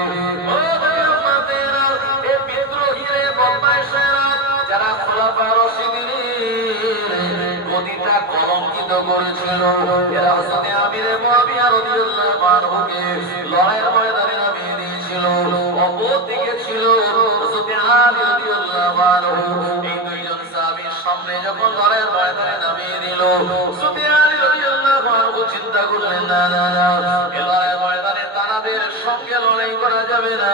ও নবীর উম্মতেরা, এই বিদ্রোহীরা বদমাইশেরা যারা খোলাফা রাশিদিনের গদিটা কলঙ্কিত করেছিল, এরা হযরত আমিরে মুয়াবিয়া রাদিয়াল্লাহু আনহুকে লড়াইয়ের ময়দানে নামিয়ে দিয়েছিল। অপরদিকে ছিল হযরত আলী রাদিয়াল্লাহু আনহু। এই দুইজন সাহাবীর সামনে যখন লড়াইয়ের ময়দানে নামিয়ে দিল, হযরত আলী রাদিয়াল্লাহু আনহু চিন্তা করলেন, না না না, এই লড়াইয়ের ময়দানে তাদের সঙ্গে লড়াই করা যাবে না,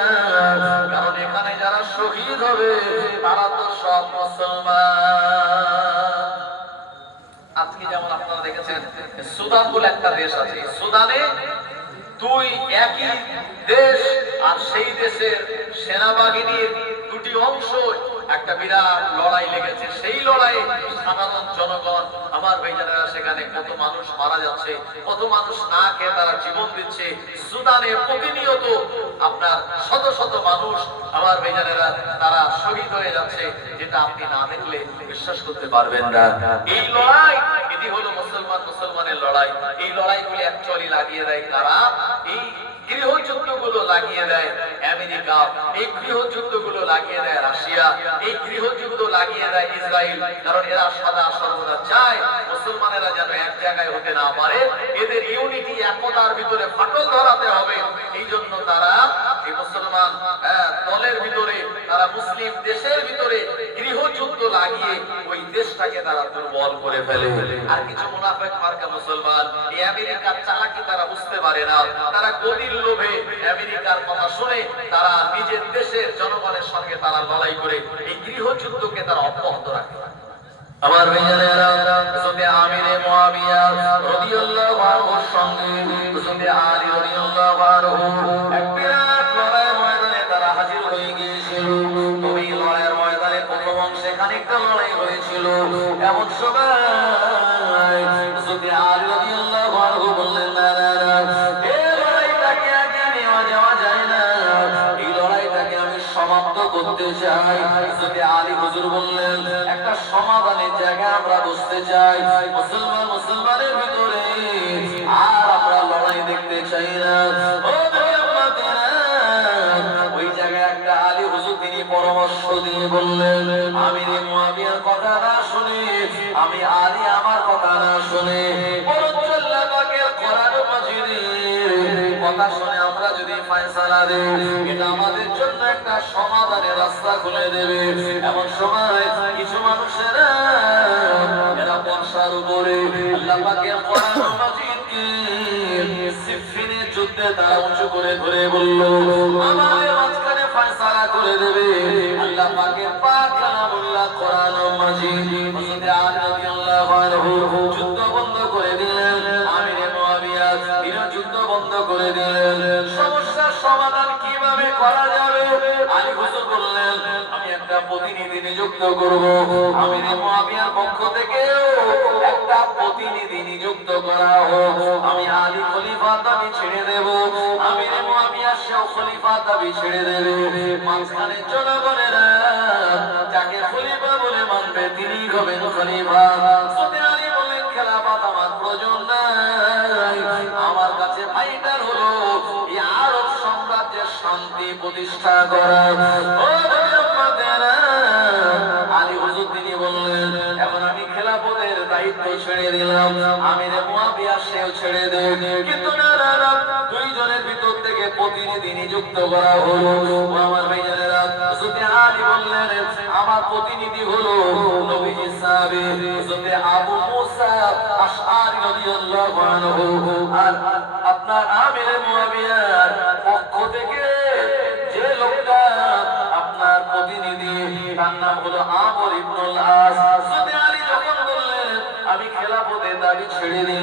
কারণ এখানে যারা শহীদ হবে তারা তো সব মুসলমান। আজকে যেমন আপনারা দেখেছেন সুদান বলে একটা দেশ আছে, সুদানে দুই একই দেশ, আর সেই দেশের সেনাবাহিনীর দুটি অংশ একটা বিরাট লড়াই লেগেছে। সেই লড়াইয়ে সাধারণ জনগণ, আমার ভাইজানেরা, সেখানে কত মানুষ মারা যাচ্ছে, কত মানুষ না খেয়ে তারা জীবন দিচ্ছে। সুদানে প্রতিনিয়ত আপনার শত শত মানুষ, আমার ভাইজানেরা, তারা শহীদ হয়ে যাচ্ছে, যেটা আপনি না দেখলে বিশ্বাস করতে পারবেন না। এই লড়াই, এটি হলো মুসলমান মুসলমানের লড়াই। এই লড়াইগুলি অ্যাকচুয়ালি লাগিয়ে দেয় কারা? এই গৃহযুদ্ধগুলো লাগিয়ে দেয় আমেরিকা, এই গৃহযুদ্ধগুলো লাগিয়ে দেয় রাশিয়া, এই গৃহযুদ্ধ লাগিয়ে দেয় ইসরায়েল। কারণ এরা সদা সর্বদা চায় মুসলমানেরা যেন এক জায়গায় হতে না পারে, এদের ইউনিটি, একতার ভিতরে ফাটল ধরাতে হবে। এই জন্য তারা এই মুসলমান দলের ভিতরে, তারা মুসলিম দেশের ভিতরে গৃহযুদ্ধ লাগিয়ে ওই দেশটাকে তারা দুর্বল করে ফেলে। আর কিছু মুনাফিক মার্কা মুসলমান এই আমেরিকার চালাকি তারা বুঝতে পারে না। তারা গদির লোভে আমেরিকার কথা শুনে তারা নিজের দেশের জনগণের সঙ্গে তারা লড়াই করে এই গৃহযুদ্ধকে তারা অব্যাহত রাখে। আমার ভাইয়েরা, হযরত আমিরে মুয়াবিয়া রাদিয়াল্লাহু আনহুর সঙ্গে হযরত আলী রাদিয়াল্লাহু আনহু এক বিরাট লড়াইয়ের ময়দানে তারা হাজির হয়ে গিয়েছিল। তবে এই লড়াইয়ের ময়দানে প্রথম অংশে খানিকটা লড়াই হয়েছিল। এমন সময় হযরত আলী রাদিয়াল্লাহু আনহু বললেন, না না না, এই লড়াইটাকে আগে নেওয়া যাওয়া যায় না, এই লড়াইটাকে আমি সমাপ্ত করতে চাই। হযরত আলী হুজুর বললেন, একটা সমাধানের জায়গায় আমরা বসতে চাই, মুসলমান মুসলমানের ভিতরে, আর আমরা লড়াই দেখতে চাই না। ওই জায়গায় একটা আলী হুজুর তিনি পরামর্শ দিয়ে বললেন, আমিরে মুয়াবিয়ার কথা না শুনে, আমি আলী আমার কথা না শুনে, বরঞ্চ আল্লাহ পাকের কোরআন মাজিদের কথা শুনে আমরা যদি ফয়সালা দেই, এটা আমাদের জন্য একটা সমাধানের রাস্তা খুলে দেবে। এমন সময় কিছু মানুষেরা এরা বর্ষার উপরে আল্লাহ পাকের কোরআন মাজিদকে সিফিনের যুদ্ধে তারা উঁচু করে ধরে বলল, আমাদের মাঝখানে ফয়সালা করে দেবে আল্লাহ পাকের পাক কালামুল্লাহ কোরআন মাজিদ। হযরত আলী রাদিয়াল্লাহু আনহু যুদ্ধ বন্ধ করে দিলেন, আমিরে মুয়াবিয়া তিনি যুদ্ধ বন্ধ করে দিলেন। সমস্যার সমাধান কিভাবে করা যাবে? আলী হুজুর বললেন, আমি একটা প্রতিনিধি নিযুক্ত করব। আমিরে মুয়াবিয়ার পক্ষ থেকে একটা প্রতিনিধি নিযুক্ত করা হোক। আমি আলী খলিফা দাবি ছেড়ে দেব, আমিরে মুয়াবিয়া সেও খলিফা দাবি ছেড়ে দেবে। মাঝখানে জনগণেরা যাকে খলিফা বলে মানবে তিনি হবেন খলিফা। হযরত আলী বলেন, খেলাফত আমার প্রয়োজন নাই, আমার কাছে ফাইটার হলো এই আরব সাম্রাজ্যের শান্তি প্রতিষ্ঠা করা। ও নবীর উম্মতেরা, আলী হুজুর তিনি বললেন, এখন আমি খেলাফতের দায়িত্ব ছেড়ে দিলাম, আমিরে মুয়াবিয়া সেও ছেড়ে দেব। কিন্তু না না না, দুইজনের ভিতর থেকে প্রতিনিধি নিযুক্ত করা হলো। আমার ভাইজানেরা, হযরত আলী বললেন, আমার প্রতিনিধি হলো নবীজির সাহাবী হযরত আবু মুসা আশআরী রাদিয়াল্লাহু আনহু। আর আপনার আমিরে মুয়াবিয়ার পক্ষ থেকে যে লোকটা আপনার প্রতিনিধি, তার নাম হলো আমর ইবনুল আস। হযরত আলী যখন বললেন, আমি খেলাফতের দাবি ছেড়ে দিলাম,